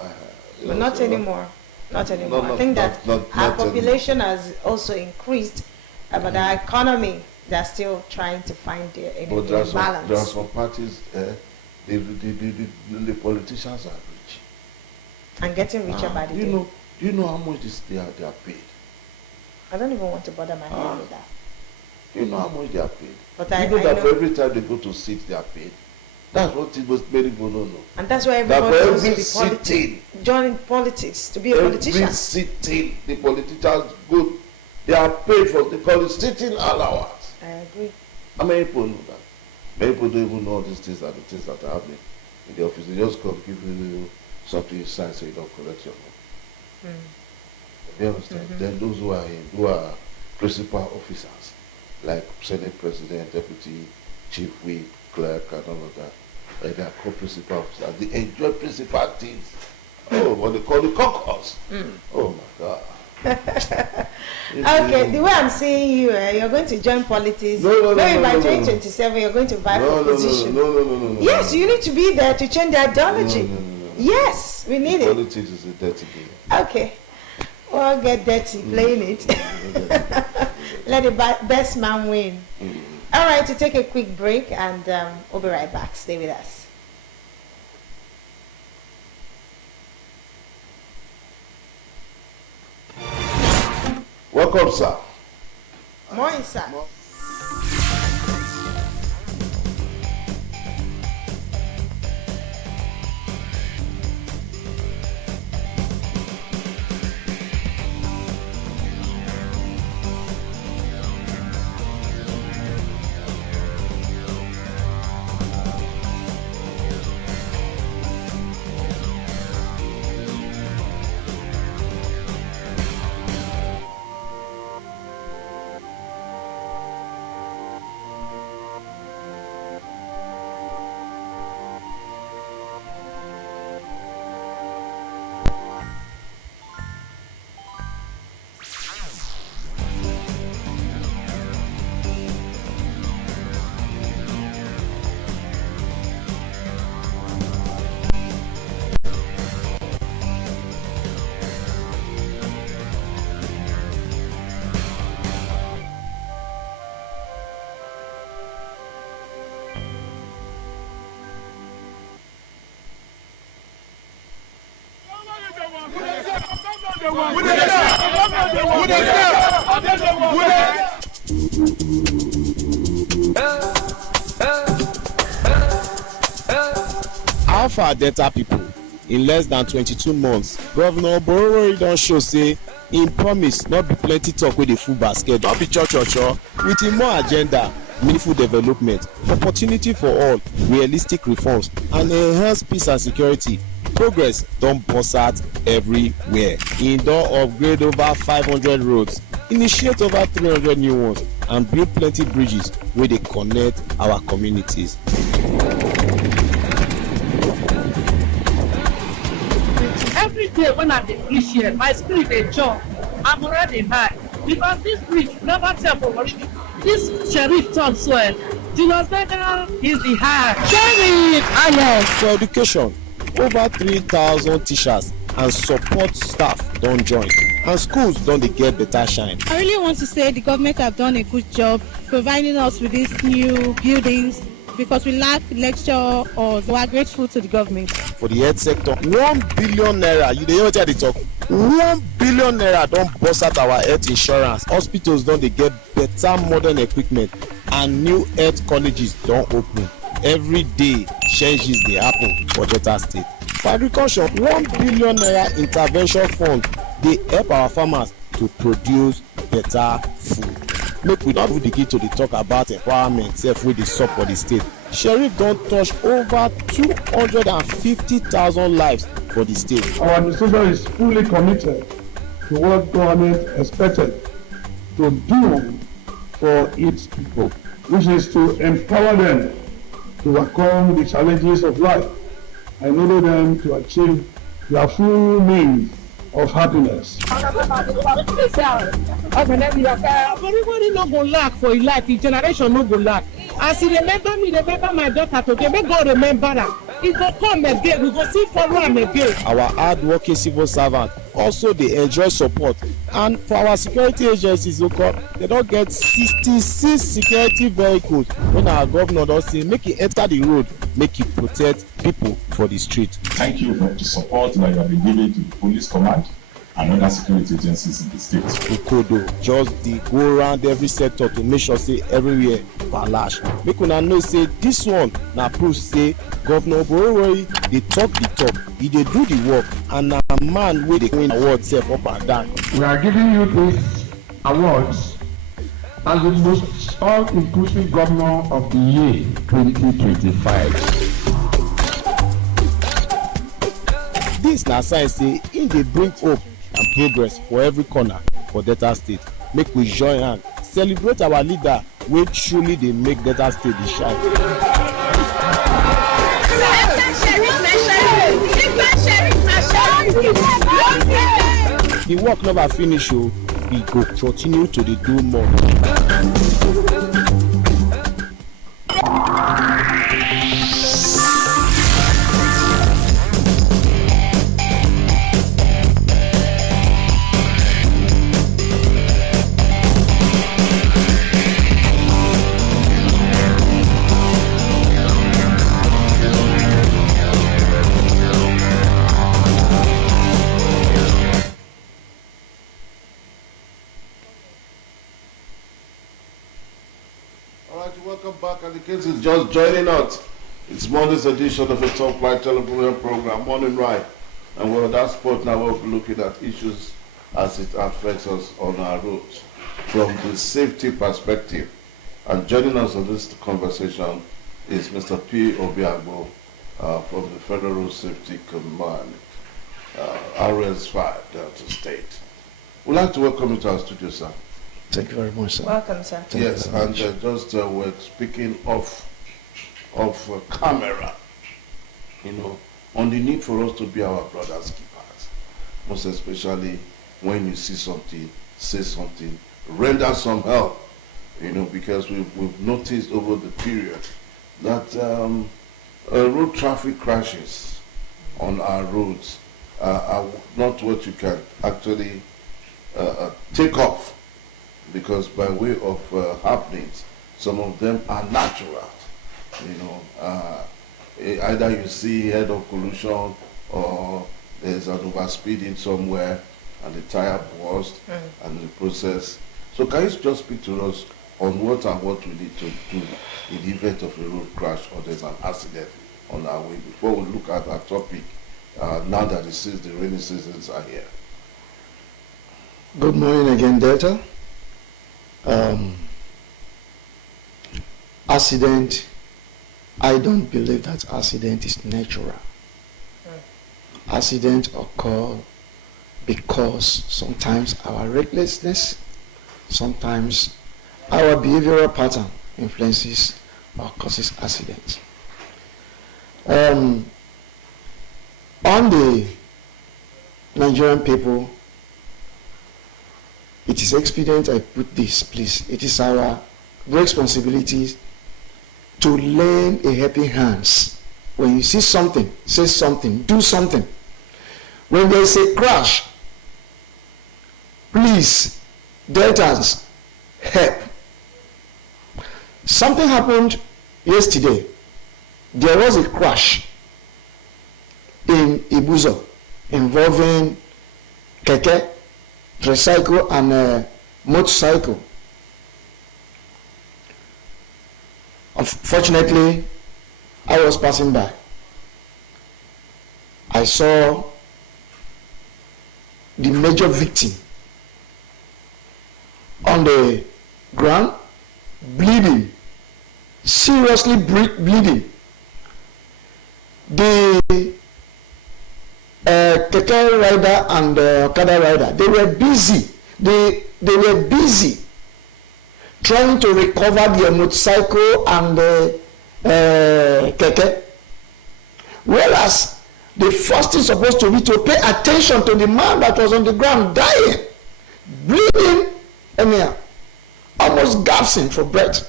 But not anymore. Not anymore. I think that our population has also increased, but our economy, they're still trying to find a balance. There are some parties, the politicians are rich. And getting richer by the day. Do you know how much they are paid? I don't even want to bother my head with that. Do you know how much they are paid? But you know that for every time they go to sit, they are paid. That's what many people don't know. And that's why everybody wants to be joining politics, to be a politician. Every sitting, the politicians go, they are paid for, they call it sitting allowance. I agree. How many people know that? Many people don't even know these things are the things that are happening in the office. They just come give you something you sign so you don't collect your money. You understand? Then those who are principal officers, like Senate President, Deputy Chief Whip, Clerk, and all of that, like they are called principal officers. They enjoy principal things. Oh, what they call the caucus. Oh my God. Okay, the way I'm seeing you, you're going to join politics. Maybe by 2027 you're going to vie for position. No. Yes, you need to be there to change the ideology. No. Yes, we need it. Politics is a dirty game. Okay. Well, get dirty playing it. Let the best man win. All right, to take a quick break, and we'll be right back. Stay with us. Welcome, sir. Morning, sir. Alpha Delta people, in less than 22 months, Governor Oborowori don show say im promise not be plenty talk wey dey full basket, not be cho with im more agenda, meaningful development, opportunity for all, realistic reforms and enhanced peace and security. Progress don burst out everywhere. Im don upgrade over 500 roads, initiate over 300 new ones and build plenty bridges wey dey connect our communities. Every day when I dey reach here, my spirit dey jump, I'm already high because this bridge never tell for worry. This sheriff talk so Julius Berger is the high. Sheriff! Yes. For education, over 3,000 teachers and support staff don join and schools don dey get better shine. I really want to say the government have done a good job providing us with these new buildings because we lack lecture or we are grateful to the government. For the health sector, 1 billion naira, you dey hear wetin I dey talk? 1 billion naira don burst out our health insurance. Hospitals don dey get better modern equipment and new health colleges don open. Every day, changes dey happen for Delta State. For agriculture, 1 billion naira intervention fund dey help our farmers to produce better food. Make we not begin to dey talk about empowerment sef wey dey sup for the state. Sheriff don touch over 250,000 lives for the state. Our administration is fully committed to what government expected to do for its people, which is to empower them to overcome the challenges of life and enable them to achieve their full means of happiness. Everybody no go lack for his life, his generation no go lack. As he remember me, remember my daughter today, may God remember her. He go come again, we go see follow him again. Our hard-working civil servants also dey enjoy support, and for our security agencies, they don get 66 security vehicles when our governor don say make e enter the road, make e protect people for the street. Thank you for the support that you have been giving to the police command and other security agencies in the state. Ukodo just dey go around every sector to make sure say everywhere balash. Make una know say this one na proof say Governor Oborowori dey talk the talk, he dey do the work, and na man wey dey win award sef up and down. We are giving you these awards as the most all-inclusive governor of the year 2025. Dis na sign say im dey bring hope and progress for every corner for Delta State. Make we join hand celebrate our leader wey truly dey make Delta State dey shine. The work never finish o, we go continue to dey do more. Welcome back, and the kids is just joining us. It's Monday's edition of a Top Flight television program, Morning Ride. And we're on that spot now. We'll be looking at issues as it affects us on our roads from the safety perspective. And joining us on this conversation is Mr. P. Obiagbo from the Federal Road Safety Command, RS5, Delta State. We'd like to welcome you to our studio, sir. Thank you very much, sir. Welcome, sir. Yes, and just we're speaking of camera, on the need for us to be our brother's keepers, most especially when you see something, say something, render some help, because we've noticed over the period that road traffic crashes on our roads are not what you can actually take off. Because by way of happenings, some of them are natural. Either you see head-on collision or there's an overspeeding somewhere, and the tire burst, and the process. So can you just speak to us on what we need to do in the event of a road crash or there's an accident on our way before we look at our topic now that the rainy seasons are here? Good morning again, Delta. Accident, I don't believe that accident is natural. Accident occur because sometimes our recklessness, sometimes our behavioral pattern influences or causes accidents. On the Nigerian people, it is expedient I put this, please. It is our responsibility to lend a helping hands. When you see something, say something, do something. When there is a crash, please, Deltans, help. Something happened yesterday. There was a crash in Ibuzo involving keke, tricycle, and motorcycle. Unfortunately, I was passing by. I saw the major victim on the ground, bleeding, seriously bleeding. The keke rider and Okada rider, they were busy. They were busy trying to recover their motorcycle and keke. Whereas the first thing supposed to be to pay attention to the man that was on the ground dying, bleeding, and almost gasping for breath.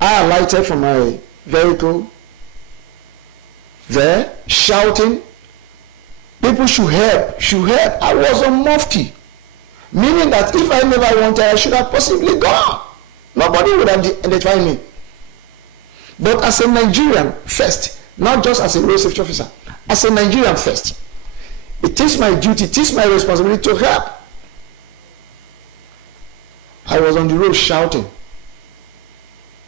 I alighted from my vehicle there, shouting, people should help, should help. I was on mufti, meaning that if I never wanted, I should have possibly gone. Nobody would have identified me. But as a Nigerian first, not just as a road safety officer, as a Nigerian first, it is my duty, it is my responsibility to help. I was on the road shouting,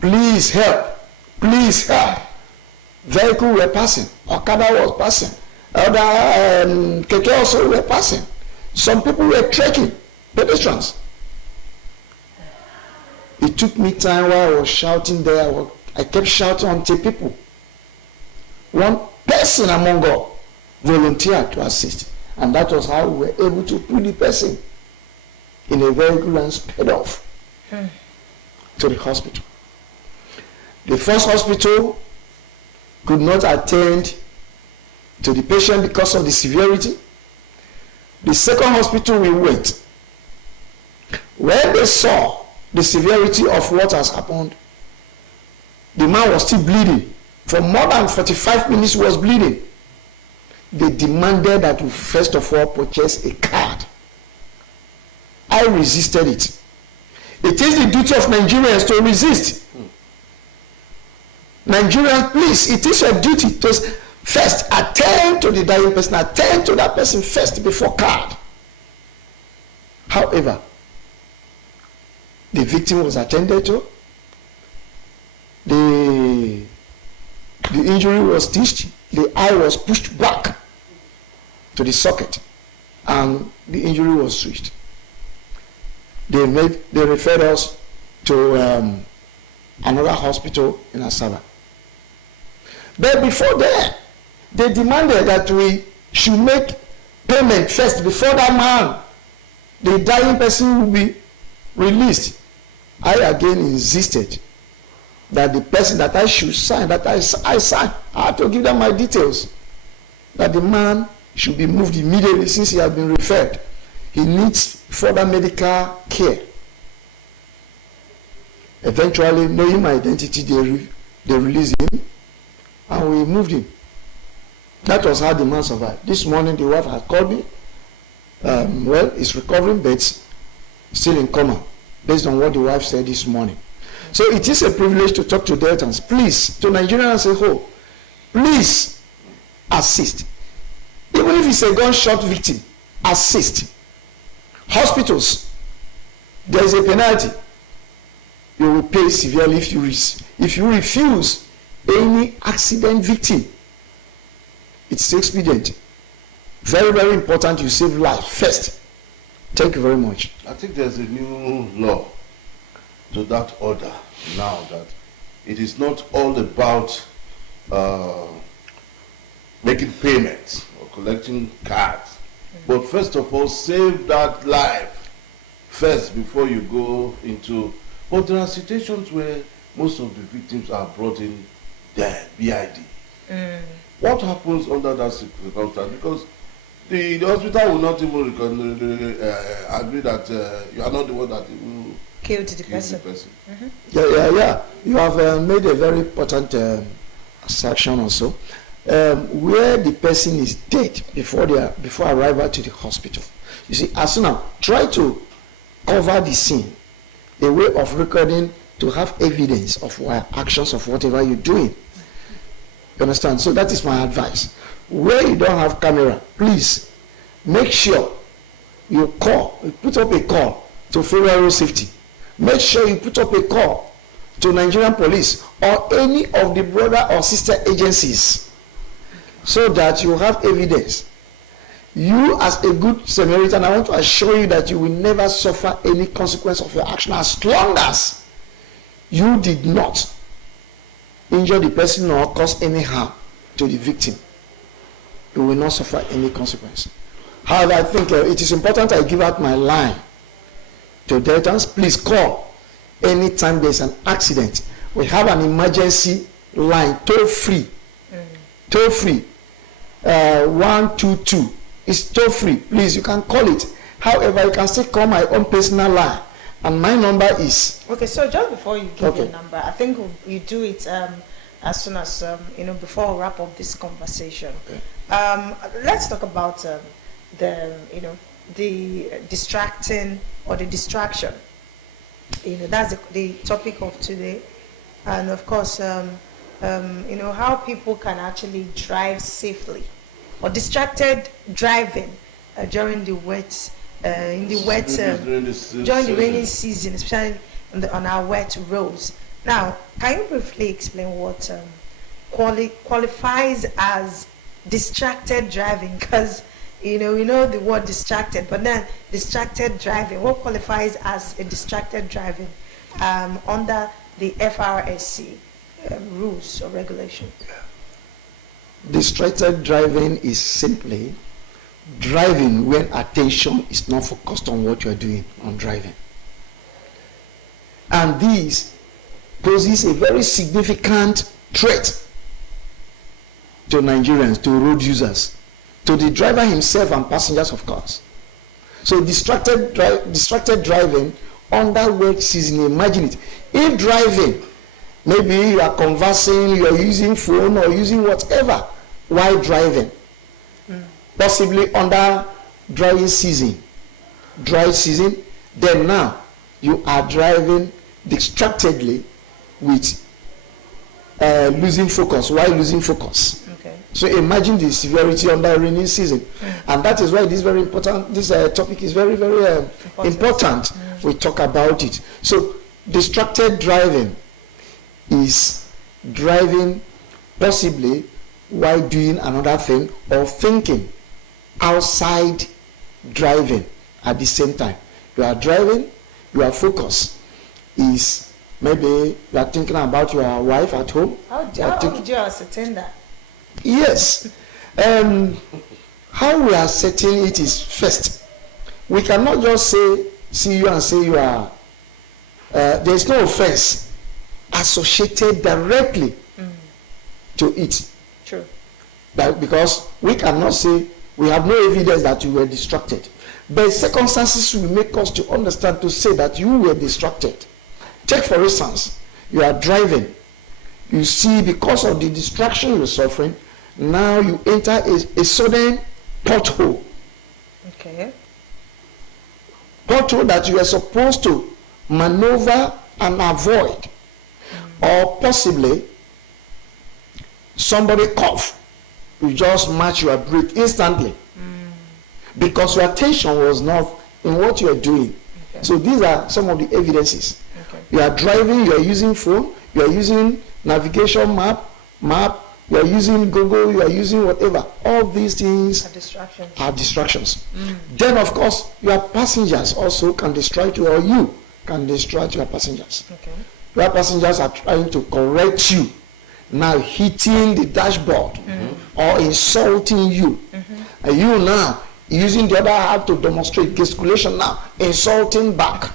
please help, please help. Vehicle were passing, Okada was passing, other keke also were passing. Some people were trekking, pedestrians. It took me time while I was shouting there. I kept shouting until people, one person among all, volunteered to assist. And that was how we were able to put the person in a vehicle and sped off to the hospital. The first hospital could not attend to the patient because of the severity. The second hospital we went, when they saw the severity of what has happened, the man was still bleeding. For more than 45 minutes he was bleeding. They demanded that we first of all purchase a card. I resisted it. It is the duty of Nigerians to resist. Nigerians, please, it is your duty to first attend to the dying person, attend to that person first before card. However, the victim was attended to, the injury was stitched, the eye was pushed back to the socket, and the injury was switched. They referred us to another hospital in Asaba. But before that, they demanded that we should make payment first before that man, the dying person, will be released. I again insisted that the person that I should sign, that I signed, I had to give them my details, that the man should be moved immediately since he has been referred. He needs further medical care. Eventually, knowing my identity, they released him and we moved him. That was how the man survived. This morning, the wife has called me. Well, he's recovering, but still in coma, based on what the wife said this morning. So it is a privilege to talk to Deltans. Please, to Nigerians as a whole, please assist. Even if it's a gunshot victim, assist. Hospitals, there is a penalty. You will pay severely if you refuse any accident victim. It's expedient. Very, very important you save life first. Thank you very much. I think there's a new law to that order now, that it is not all about making payments or collecting cards, but first of all, save that life first before you go into. But there are situations where most of the victims are brought in dead, BID. What happens under that circumstance? Because the hospital will not even agree that you are not the one that killed the person. Yeah. You have made a very important assertion also. Where the person is dead before arrival to the hospital. You see, as soon as try to cover the scene, a way of recording to have evidence of actions of whatever you're doing. You understand? So that is my advice. Where you don't have camera, please make sure you put up a call to Federal Safety. Make sure you put up a call to Nigerian Police or any of the brother or sister agencies, so that you have evidence. You, as a good Samaritan, I want to assure you that you will never suffer any consequence of your action as long as you did not injure the person or cause any harm to the victim. You will not suffer any consequence. However, I think it is important I give out my line to Deltans. Please call anytime there's an accident. We have an emergency line, toll free. 122. It's toll free. Please, you can call it. However, you can still call my own personal line, and my number is. Okay, so just before you give your number, I think you do it as soon as before we wrap up this conversation. Okay. Let's talk about the distracting or the distraction. That's the topic of today, and of course, how people can actually drive safely, or distracted driving during the wet, during the rainy season, especially on our wet roads. Now, can you briefly explain what qualifies as distracted driving? Because we know the word distracted, but then distracted driving, what qualifies as a distracted driving under the FRSC rules or regulations? Distracted driving is simply driving when attention is not focused on what you are doing on driving. And this poses a very significant threat to Nigerians, to road users, to the driver himself and passengers, of course. So distracted driving under wet season, imagine it. If driving, maybe you are conversing, you are using phone or using whatever while driving, possibly under dry season, then now you are driving distractedly with losing focus. Okay. So imagine the severity under rainy season, and that is why this very important. This topic is very, very important. We talk about it. So distracted driving is driving possibly while doing another thing or thinking outside driving at the same time. You are driving, your focus is maybe you are thinking about your wife at home. How would you ascertain that? Yes. How we are setting it is, first, we cannot just see you and say you are, there is no offense associated directly to it. True. Because we cannot say, we have no evidence that you were distracted. But circumstances will make us to understand, to say that you were distracted. Take for instance, you are driving. You see, because of the distraction you're suffering, now you enter a sudden pothole. Okay. Pothole that you are supposed to maneuver and avoid. Or possibly, somebody cough. You just match your brake instantly. because your attention was not in what you are doing. Okay. So these are some of the evidences. Okay. You are driving, you are using phone, you are using navigation map, you are using Google, you are using whatever. All these things are distractions. Then, of course, your passengers also can distract you, or you can distract your passengers. Okay. Your passengers are trying to correct you, now hitting the dashboard or insulting you. And you now using the other hand to demonstrate gesticulation, now insulting back.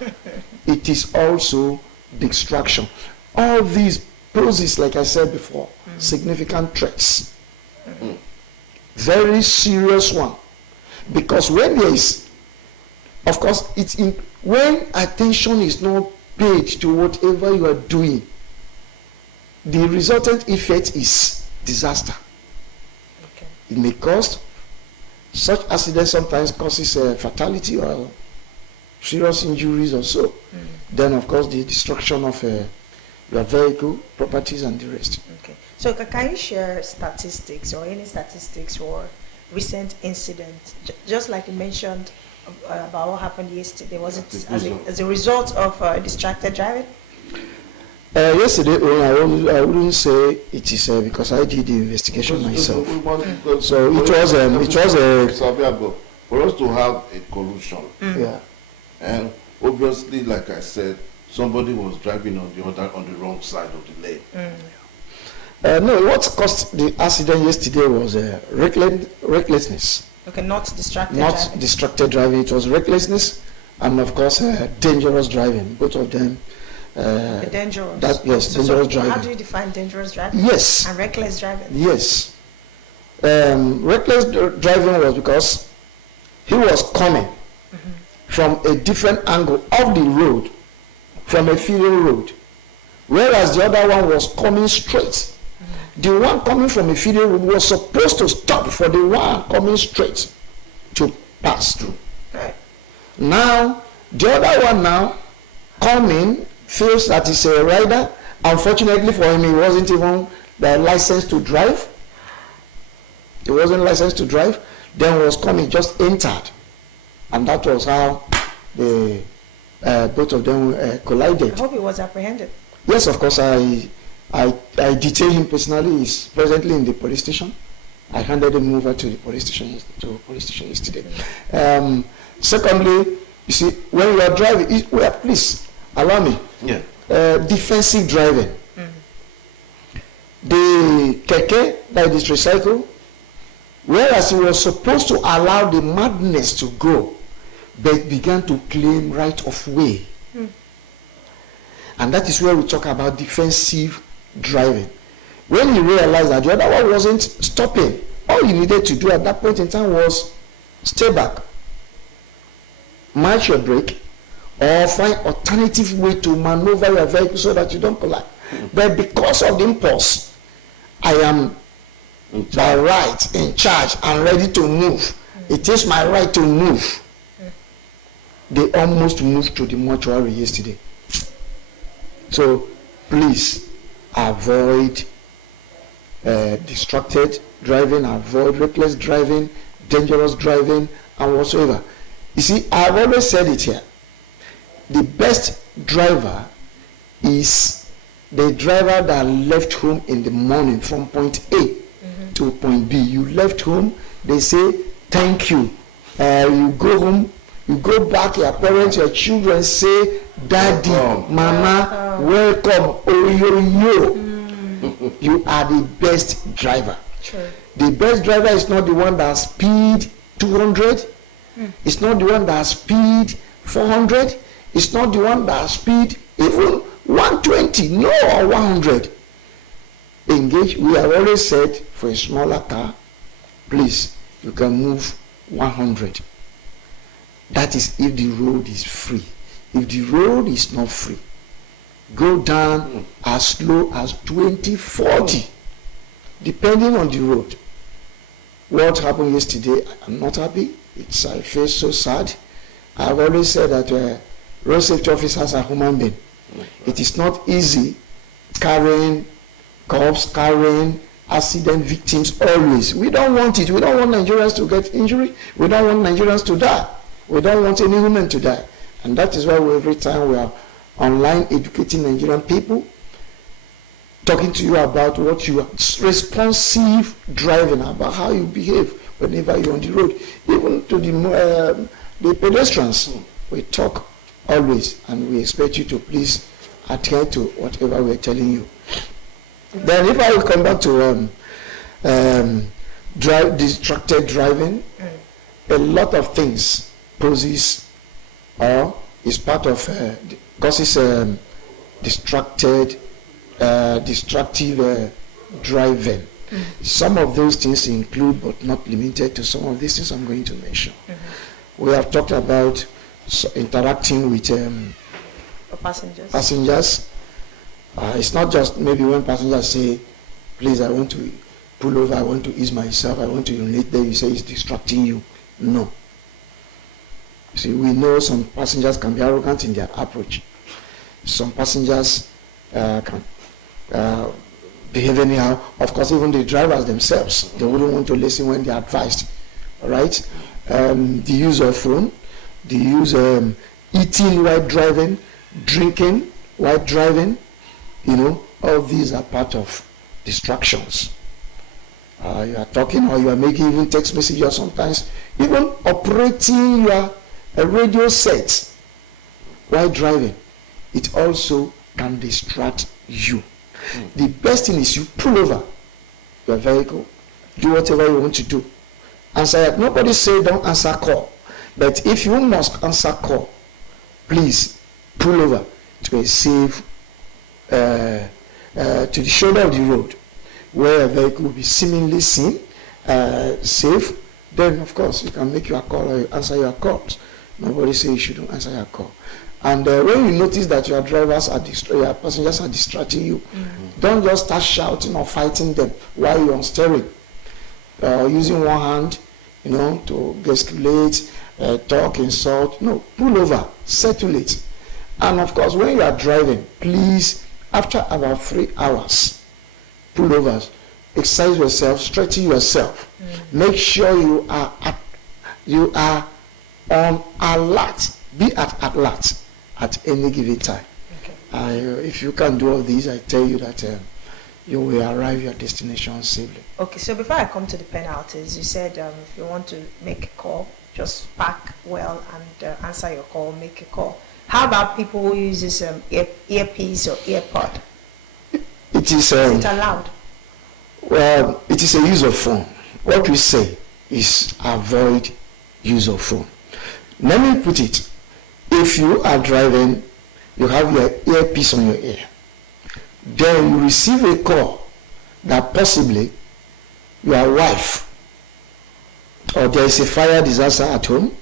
It is also distraction. All these poses, like I said before, significant threats. Very serious one. Because when there is, of course, when attention is not paid to whatever you are doing, the resultant effect is disaster. Okay. It may cause, such accidents sometimes causes fatality or serious injuries or so. Then, of course, the destruction of your vehicle, properties, and the rest. Okay. So can you share statistics or any statistics or recent incidents, just like you mentioned about what happened yesterday? Was it as a result of distracted driving? Yesterday, I wouldn't say it is because I did the investigation myself. So it was a for us to have a collusion. Yeah. And obviously, like I said, somebody was driving on the wrong side of the lane. No, what caused the accident yesterday was recklessness. Okay, not distracted driving. Distracted driving. It was recklessness and, of course, dangerous driving. Both of them. Dangerous. Dangerous driving. How do you define dangerous driving? Yes. And reckless driving? Yes. Reckless driving was because he was coming from a different angle of the road, from a feeding road, whereas the other one was coming straight. The one coming from a feeding road was supposed to stop for the one coming straight to pass through. Right. Now, the other one now coming feels that he's a rider. Unfortunately for him, he wasn't even licensed to drive. He wasn't licensed to drive. Then was coming, just entered. And that was how the both of them collided. I hope he was apprehended. Yes, of course. I detained him personally. He's presently in the police station. I handed him over to the police station yesterday. Secondly, you see, when you are driving, please allow me. Yeah. Defensive driving. The keke, like this tricycle, whereas he was supposed to allow the madness to go, but began to claim right of way. And that is where we talk about defensive driving. When he realized that the other one wasn't stopping, all he needed to do at that point in time was stay back, match your brake, or find alternative way to maneuver your vehicle so that you don't collide. But because of the impulse, I am by right in charge and ready to move. It is my right to move. They almost moved to the mortuary yesterday. So please avoid distracted driving, avoid reckless driving, dangerous driving, and whatsoever. You see, I've always said it here. The best driver is the driver that left home in the morning from point A to point B. You left home, they say thank you. You go home, you go back, your parents, your children say daddy, mama, welcome, oyo. You are the best driver. True. The best driver is not the one that speed 200. It's not the one that speed 400. It's not the one that speed even 120, no, or 100. Engage. We have always said for a smaller car, please, you can move 100. That is if the road is free. If the road is not free, go down as low as 20, 40, depending on the road. What happened yesterday, I'm not happy. I feel so sad. I've always said that road safety officers are human beings. It is not easy carrying cops, carrying accident victims always. We don't want it. We don't want Nigerians to get injury. We don't want Nigerians to die. We don't want any women to die. And that is why every time we are online educating Nigerian people, talking to you about what you are, responsive driving, about how you behave whenever you're on the road, even to the pedestrians. We talk always, and we expect you to please adhere to whatever we're telling you. Then if I will come back to distracted driving, a lot of things poses or is part of causes distractive driving. Some of those things include, but not limited to, some of these things I'm going to mention. We have talked about interacting with passengers. It's not just maybe when passengers say, please, I want to pull over, I want to ease myself, I want to urinate, there you say it's distracting you. No. See, we know some passengers can be arrogant in their approach. Some passengers can behave anyhow. Of course, even the drivers themselves, they wouldn't want to listen when they're advised. All right? The use of phone, the use eating while driving, drinking while driving, all these are part of distractions. You are talking or you are making even text messages, or sometimes even operating your radio set while driving. It also can distract you. The best thing is you pull over your vehicle, do whatever you want to do. Answer. Nobody say don't answer call, but if you must answer call, please pull over to a safe, to the shoulder of the road, where a vehicle will be seemingly seen, safe. Then of course you can make your call or you answer your calls. Nobody say you shouldn't answer your call. And when you notice that your passengers are distracting you, don't just start shouting or fighting them while you're on steering. Using one hand, to gesticulate, talk, insult. No, pull over, settle it. And of course, when you are driving, please, after about 3 hours, pull over, exercise yourself, stretch yourself. Make sure you are on alert. Be at alert at any given time. If you can do all these, I tell you that you will arrive your destination safely. Okay, so before I come to the penalties, you said if you want to make a call, just park well and answer your call, make a call. How about people who use this earpiece or earpod? Is it allowed? Well, it is a use of phone. What we say is avoid use of phone. Let me put it. If you are driving, you have your earpiece on your ear. Then you receive a call that possibly your wife, or there is a fire disaster at home,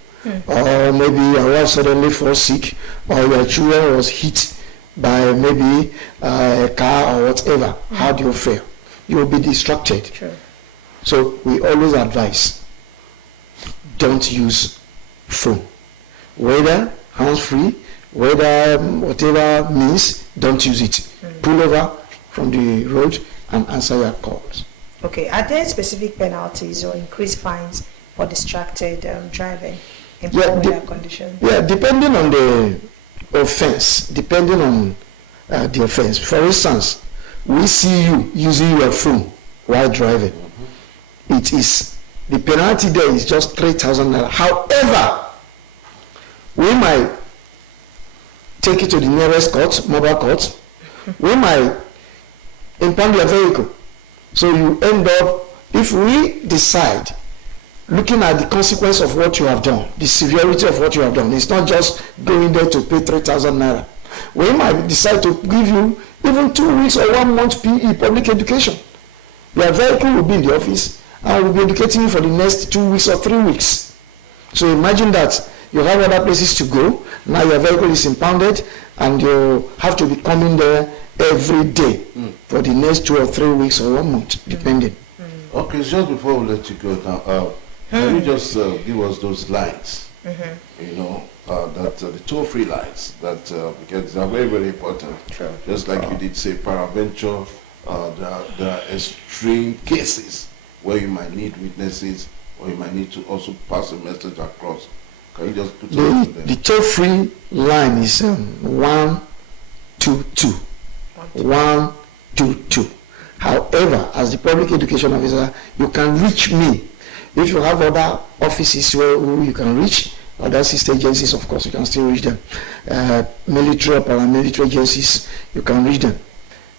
or maybe your wife suddenly falls sick, or your children was hit by maybe a car or whatever. How do you feel? You will be distracted. True. So we always advise, don't use phone. Whether hands-free, whether whatever means, don't use it. Pull over from the road and answer your calls. Okay, are there specific penalties or increased fines for distracted driving in poor weather conditions? Yeah, depending on the offense, For instance, we see you using your phone while driving. The penalty there is just 3,000 naira. However, we might take it to the nearest court, mobile court. We might impound your vehicle. So you end up, if we decide, looking at the consequence of what you have done, the severity of what you have done, it's not just going there to pay 3,000 naira. We might decide to give you even 2 weeks or 1 month PE, public education. Your vehicle will be in the office and will be educating you for the next 2 weeks or 3 weeks. So imagine that you have other places to go. Now your vehicle is impounded and you have to be coming there every day for the next 2 or 3 weeks or 1 month, depending. Okay, just before we let you go now, can you just give us those lines? The toll-free lines, because they are very, very important. Sure. Just like you did say, paraventure, there are extreme cases where you might need witnesses or you might need to also pass a message across. Can you just put it in there? The toll-free line is 122. 122. However, as the public education officer, you can reach me. If you have other offices who you can reach, other sister agencies, of course, you can still reach them. Military or paramilitary agencies, you can reach them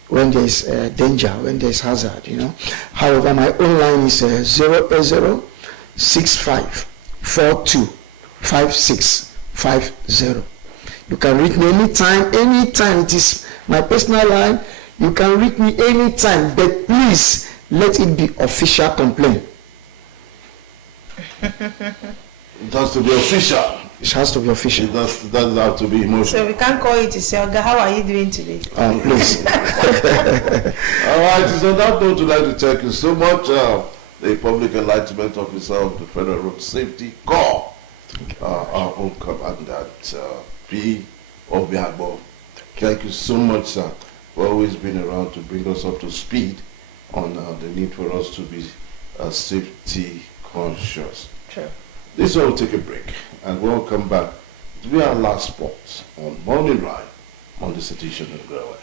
when there is danger, when there is hazard, you know. However, my own line is 08065425650. You can reach me anytime. It is my personal line. You can reach me anytime, but please let it be official complaint. It has to be official. It has to be official. It doesn't have to be emotional. So we can't call you to say, Oga, how are you doing today? Please. All right, so on that note, I'd like to thank you so much, the Public Enlightenment Officer of the Federal Road Safety Corps, our own Commandant P. Obiagbo. Thank you so much, sir, for always being around to bring us up to speed on the need for us to be safety conscious. Sure. This one will take a break, and we'll come back to be our last spot on Morning Ride on the Station of Grower.